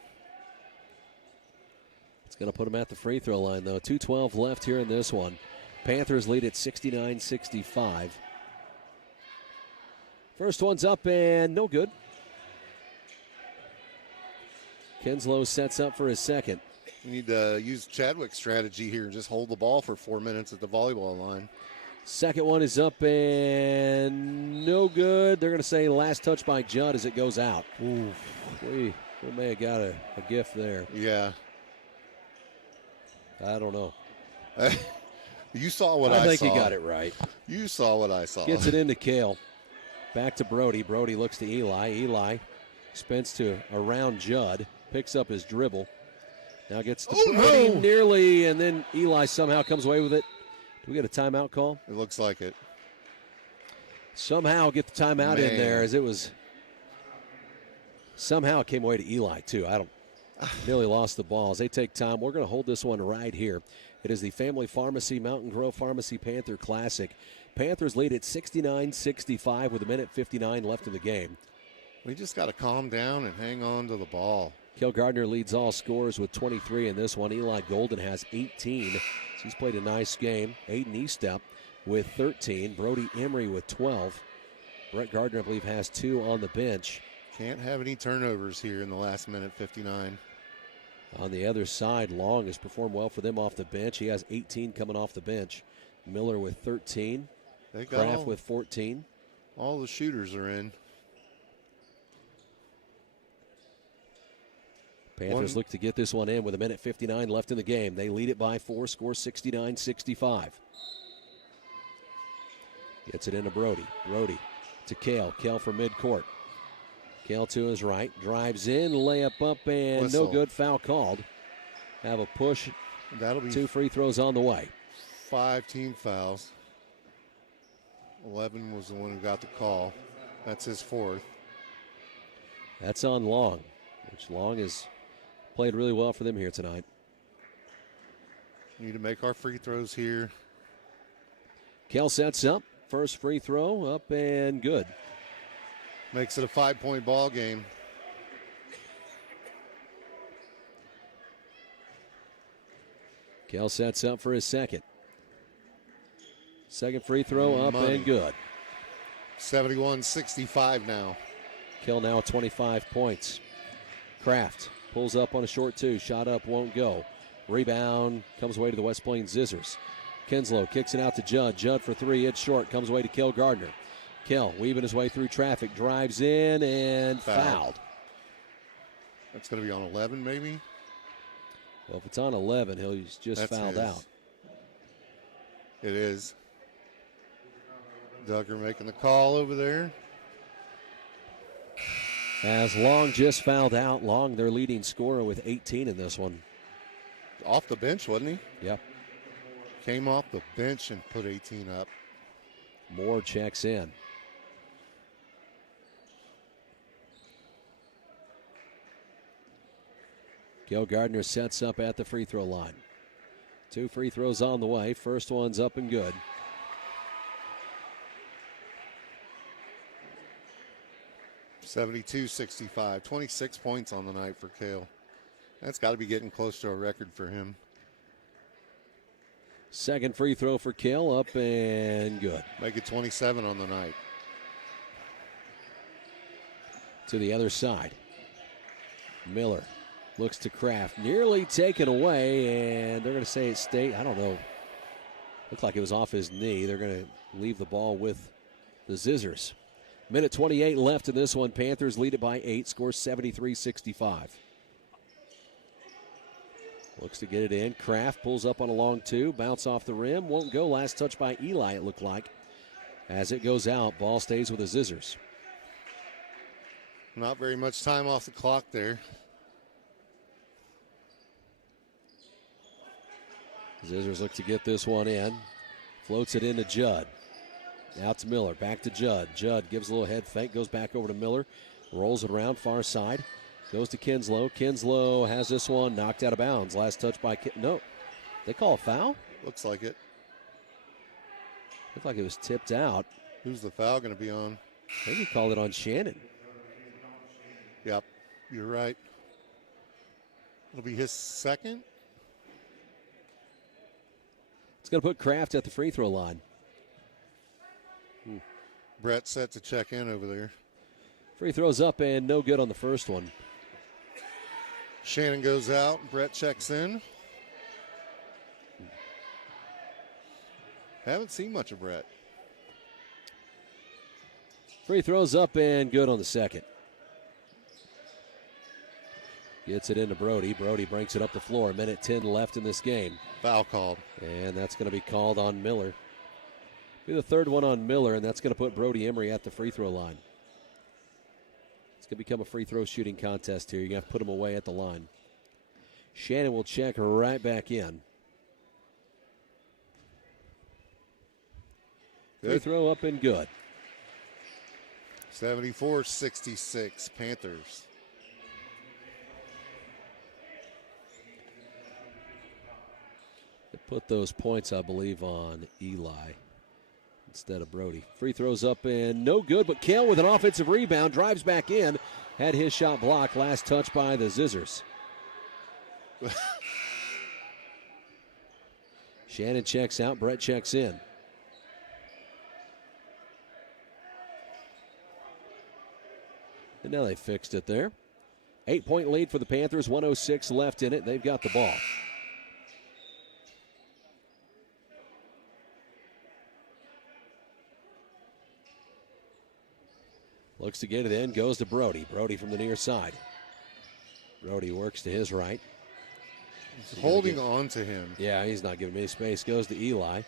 It's going to put him at the free throw line, though. 2:12 left here in this one. Panthers lead at 69-65. First one's up and no good. Kinslow sets up for his second. We need to use Chadwick's strategy here. Just hold the ball for 4 minutes at the volleyball line. Second one is up and no good. They're going to say last touch by Judd as it goes out. Ooh. We may have got a gift there. Yeah. I don't know. You saw what I saw. I think he got it right. You saw what I saw. Gets it into Kale. Back to Brody. Brody looks to Eli. Eli spins to around Judd. Picks up his dribble. Now gets to Brody nearly, and then Eli somehow comes away with it. Do we get a timeout call? It looks like it. Somehow get the timeout in there, as it was. Somehow it came away to Eli, too. I don't. Nearly lost the ball as they take time. We're going to hold this one right here. It is the Family Pharmacy Mountain Grove Pharmacy Panther Classic. Panthers lead at 69-65 with 1:59 left in the game. We just got to calm down and hang on to the ball. Cale Gardner leads all scorers with 23 in this one. Eli Golden has 18. So he's played a nice game. Aiden Eastep with 13. Brody Emery with 12. Brett Gardner, I believe, has 2 on the bench. Can't have any turnovers here in the last minute, 59. On the other side, Long has performed well for them off the bench. He has 18 coming off the bench. Miller with 13. Kraft with 14. All the shooters are in. Panthers look to get this one in with 1:59 left in the game. They lead it by 4, score 69-65. Gets it into Brody. Brody to Cale. Cale for midcourt. Cale to his right. Drives in, layup up, and Whistle. no good. Foul called. Have a push. That'll be 2 free throws on the way. 5 team fouls. 11 was the one who got the call. That's his 4th. That's on Long, which Long has played really well for them here tonight. Need to make our free throws here. Cale sets up. First free throw up and good. Makes it a 5-point ball game. Cale sets up for his second. Second free throw up and good. 71-65 now. Cale now 25 points. Kraft pulls up on a short 2. Shot up, won't go. Rebound comes away to the West Plains Zizzers. Kinslow kicks it out to Judd. Judd for 3. It's short. Comes away to Cale Gardner. Cale weaving his way through traffic. Drives in and fouled. That's going to be on 11 maybe? Well, if it's on 11, he's just fouled out. It is. Duggar making the call over there. As Long just fouled out. Long, their leading scorer with 18 in this one. Off the bench, wasn't he? Yep. Came off the bench and put 18 up. Moore checks in. Cale Gardner sets up at the free throw line. 2 free throws on the way. First one's up and good. (72-65). 26 points on the night for Cale. That's got to be getting close to a record for him. Second free throw for Cale, up and good. Make it 27 on the night. To the other side. Miller looks to Kraft. Nearly taken away, and they're going to say it's state. I don't know. Looked like it was off his knee. They're going to leave the ball with the Zizzers. Minute 28 left in this one. Panthers lead it by 8, score 73-65. Looks to get it in. Kraft pulls up on a long 2. Bounce off the rim. Won't go. Last touch by Eli, it looked like. As it goes out, ball stays with the Zizzers. Not very much time off the clock there. Zizzers look to get this one in. Floats it into Judd. Out to Miller. Back to Judd. Judd gives a little head fake. Goes back over to Miller. Rolls it around far side. Goes to Kinslow. Kinslow has this one knocked out of bounds. Last touch by no. They call a foul? Looks like it. Looked like it was tipped out. Who's the foul going to be on? I think he called it on Shannon. Yep, you're right. It'll be his second. It's going to put Kraft at the free throw line. Brett set to check in over there. Free throws up and no good on the first one. Shannon goes out. Brett checks in. Haven't seen much of Brett. Free throws up and good on the second. Gets it into Brody. Brody brings it up the floor. 1:10 left in this game. Foul called. And that's going to be called on Miller. Be the third one on Miller, and that's going to put Brody Emery at the free throw line. It's going to become a free throw shooting contest here. You're going to have to put him away at the line. Shannon will check right back in. Good. Free throw up and good. 74-66 Panthers. They put those points, I believe, on Eli instead of Brody. Free throws up and no good, but Cale with an offensive rebound drives back in. had his shot blocked. Last touch by the Zizzers. Shannon checks out. Brett checks in. And now they fixed it there. 8-point lead for the Panthers. 1:06 left in it. They've got the ball. Looks to get it in. Goes to Brody. Brody from the near side. Brody works to his right. He's holding on to him. Yeah, he's not giving any space. Goes to Eli.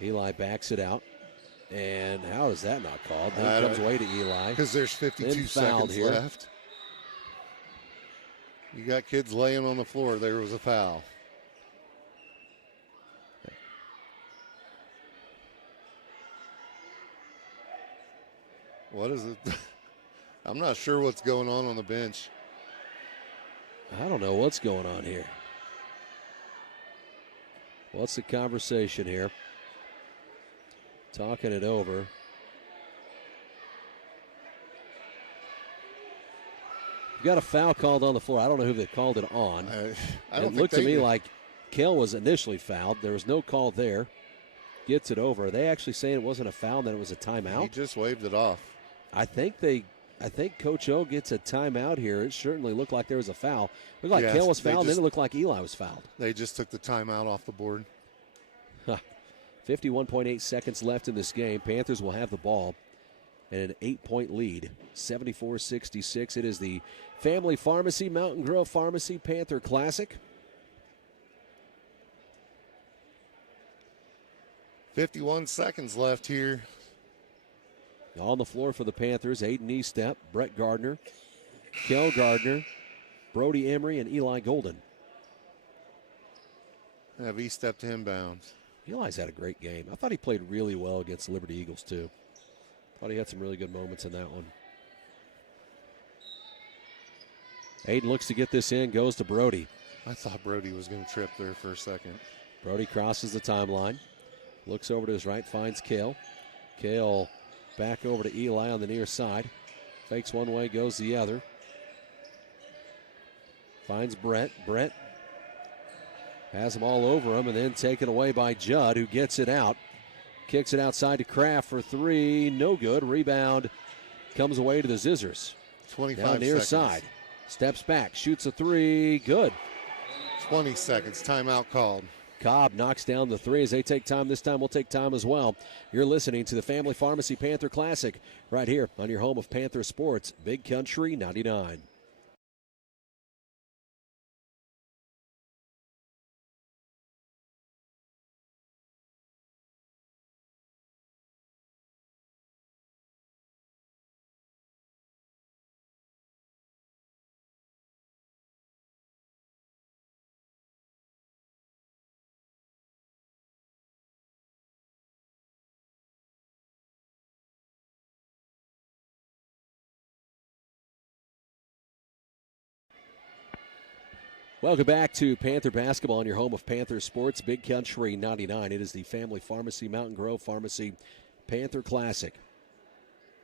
Eli backs it out. And how is that not called? Then comes away to Eli. Because there's 52 seconds left. You got kids laying on the floor. There was a foul. What is it? I'm not sure what's going on the bench. I don't know what's going on here. What's the conversation here? Talking it over. We've got a foul called on the floor. I don't know who they called it on. It looked to me like Kell was initially fouled. There was no call there. Gets it over. Are they actually saying it wasn't a foul, that it was a timeout? He just waved it off. I think Coach O gets a timeout here. It certainly looked like there was a foul. It looked like Kell was fouled, then it looked like Eli was fouled. They just took the timeout off the board. 51.8 seconds left in this game. Panthers will have the ball and an 8-point lead, 74-66. It is the Family Pharmacy, Mountain Grove Pharmacy Panther Classic. 51 seconds left here. On the floor for the Panthers, Aiden Eastep, Brett Gardner, Kell Gardner, Brody Emery, and Eli Golden. Have Eastep to inbounds. Eli's had a great game. I thought he played really well against the Liberty Eagles, too. Thought he had some really good moments in that one. Aiden looks to get this in, goes to Brody. I thought Brody was going to trip there for a second. Brody crosses the timeline, looks over to his right, finds Cale. Cale back over to Eli on the near side. Fakes one way, goes the other. Finds Brett. Brett has them all over him and then taken away by Judd, who gets it out. Kicks it outside to Kraft for three. No good. Rebound comes away to the Zizzers. 25 down near seconds. side. Steps back. Shoots a three. Good. 20 seconds. Timeout called. Cobb knocks down the three. As they take time this time, we'll take time as well. You're listening to the Family Pharmacy Panther Classic right here on your home of Panther Sports, Big Country 99. Welcome back to Panther Basketball on your home of Panther Sports, Big Country 99. It is the Family Pharmacy, Mountain Grove Pharmacy Panther Classic.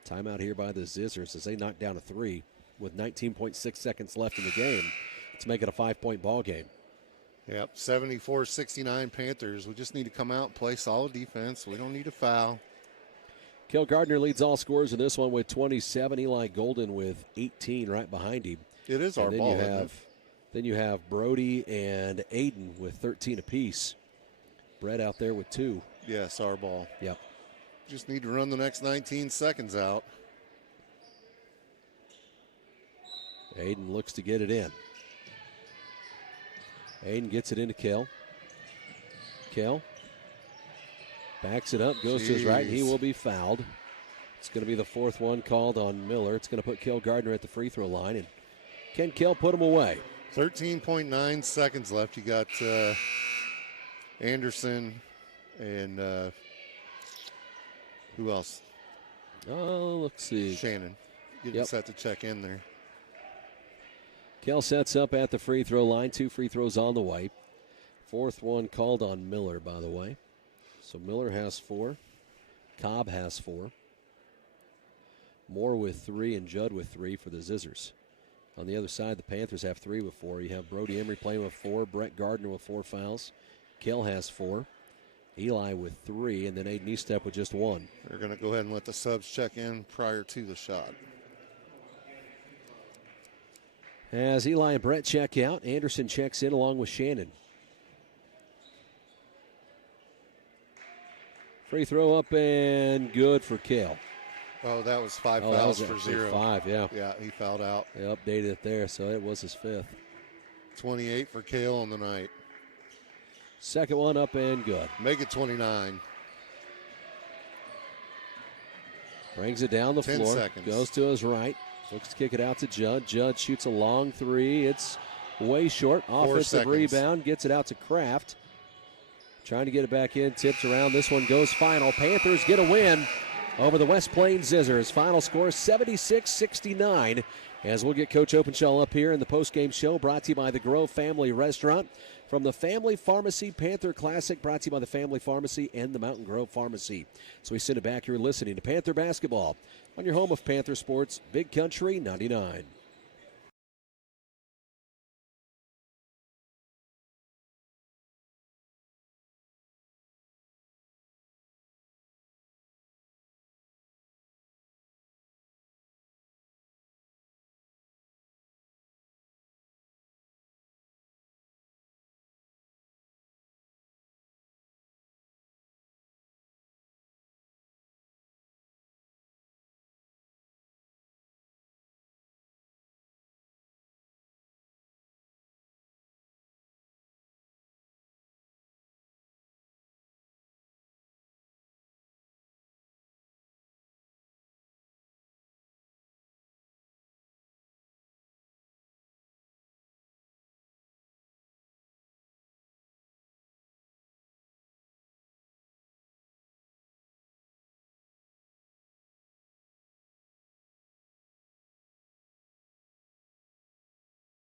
Timeout here by the Zizzers as they knock down a three with 19.6 seconds left in the game. Let's make it a 5-point ball game. Yep, 74-69 Panthers. We just need to come out and play solid defense. We don't need a foul. Kell Gardner leads all scorers in this one with 27. Eli Golden with 18 right behind him. It is our ball, isn't it? Then you have Brody and Aiden with 13 apiece. Brett out there with 2. Yes, our ball. Yep. Just need to run the next 19 seconds out. Aiden looks to get it in. Aiden gets it into Kell. Kell backs it up, goes to his right, and he will be fouled. It's going to be the fourth one called on Miller. It's going to put Kell Gardner at the free throw line. And can Kell put him away? 13.9 seconds left. You got Anderson and who else? Oh, let's see. Shannon. Getting set to check in there. Kell sets up at the free throw line. 2 free throws on the way. Fourth one called on Miller, by the way. So Miller has 4. Cobb has 4. Moore with 3 and Judd with 3 for the Zizzers. On the other side, the Panthers have 3 with 4. You have Brody Emery playing with 4, Brett Gardner with 4 fouls. Kell has 4. Eli with 3, and then Aiden Estep with just 1. They're going to go ahead and let the subs check in prior to the shot. As Eli and Brett check out, Anderson checks in along with Shannon. Free throw up and good for Kell. Oh, that was 5 fouls for 0. 5, yeah. Yeah, he fouled out. They updated it there, so it was his 5th. 28 for Kell on the night. Second one up and good. Make it 29. Brings it down the 10 floor. seconds. Goes to his right. Looks to kick it out to Judd. Judd shoots a long 3. It's way short. 4 Offensive seconds. rebound. Gets it out to Kraft. Trying to get it back in. Tips around. This one goes final. Panthers get a win over the West Plains Zizzers. Final score 76-69. As we'll get Coach Openshaw up here in the postgame show, brought to you by the Grove Family Restaurant. From the Family Pharmacy Panther Classic, brought to you by the Family Pharmacy and the Mountain Grove Pharmacy. So we send it back here listening to Panther basketball on your home of Panther Sports, Big Country 99.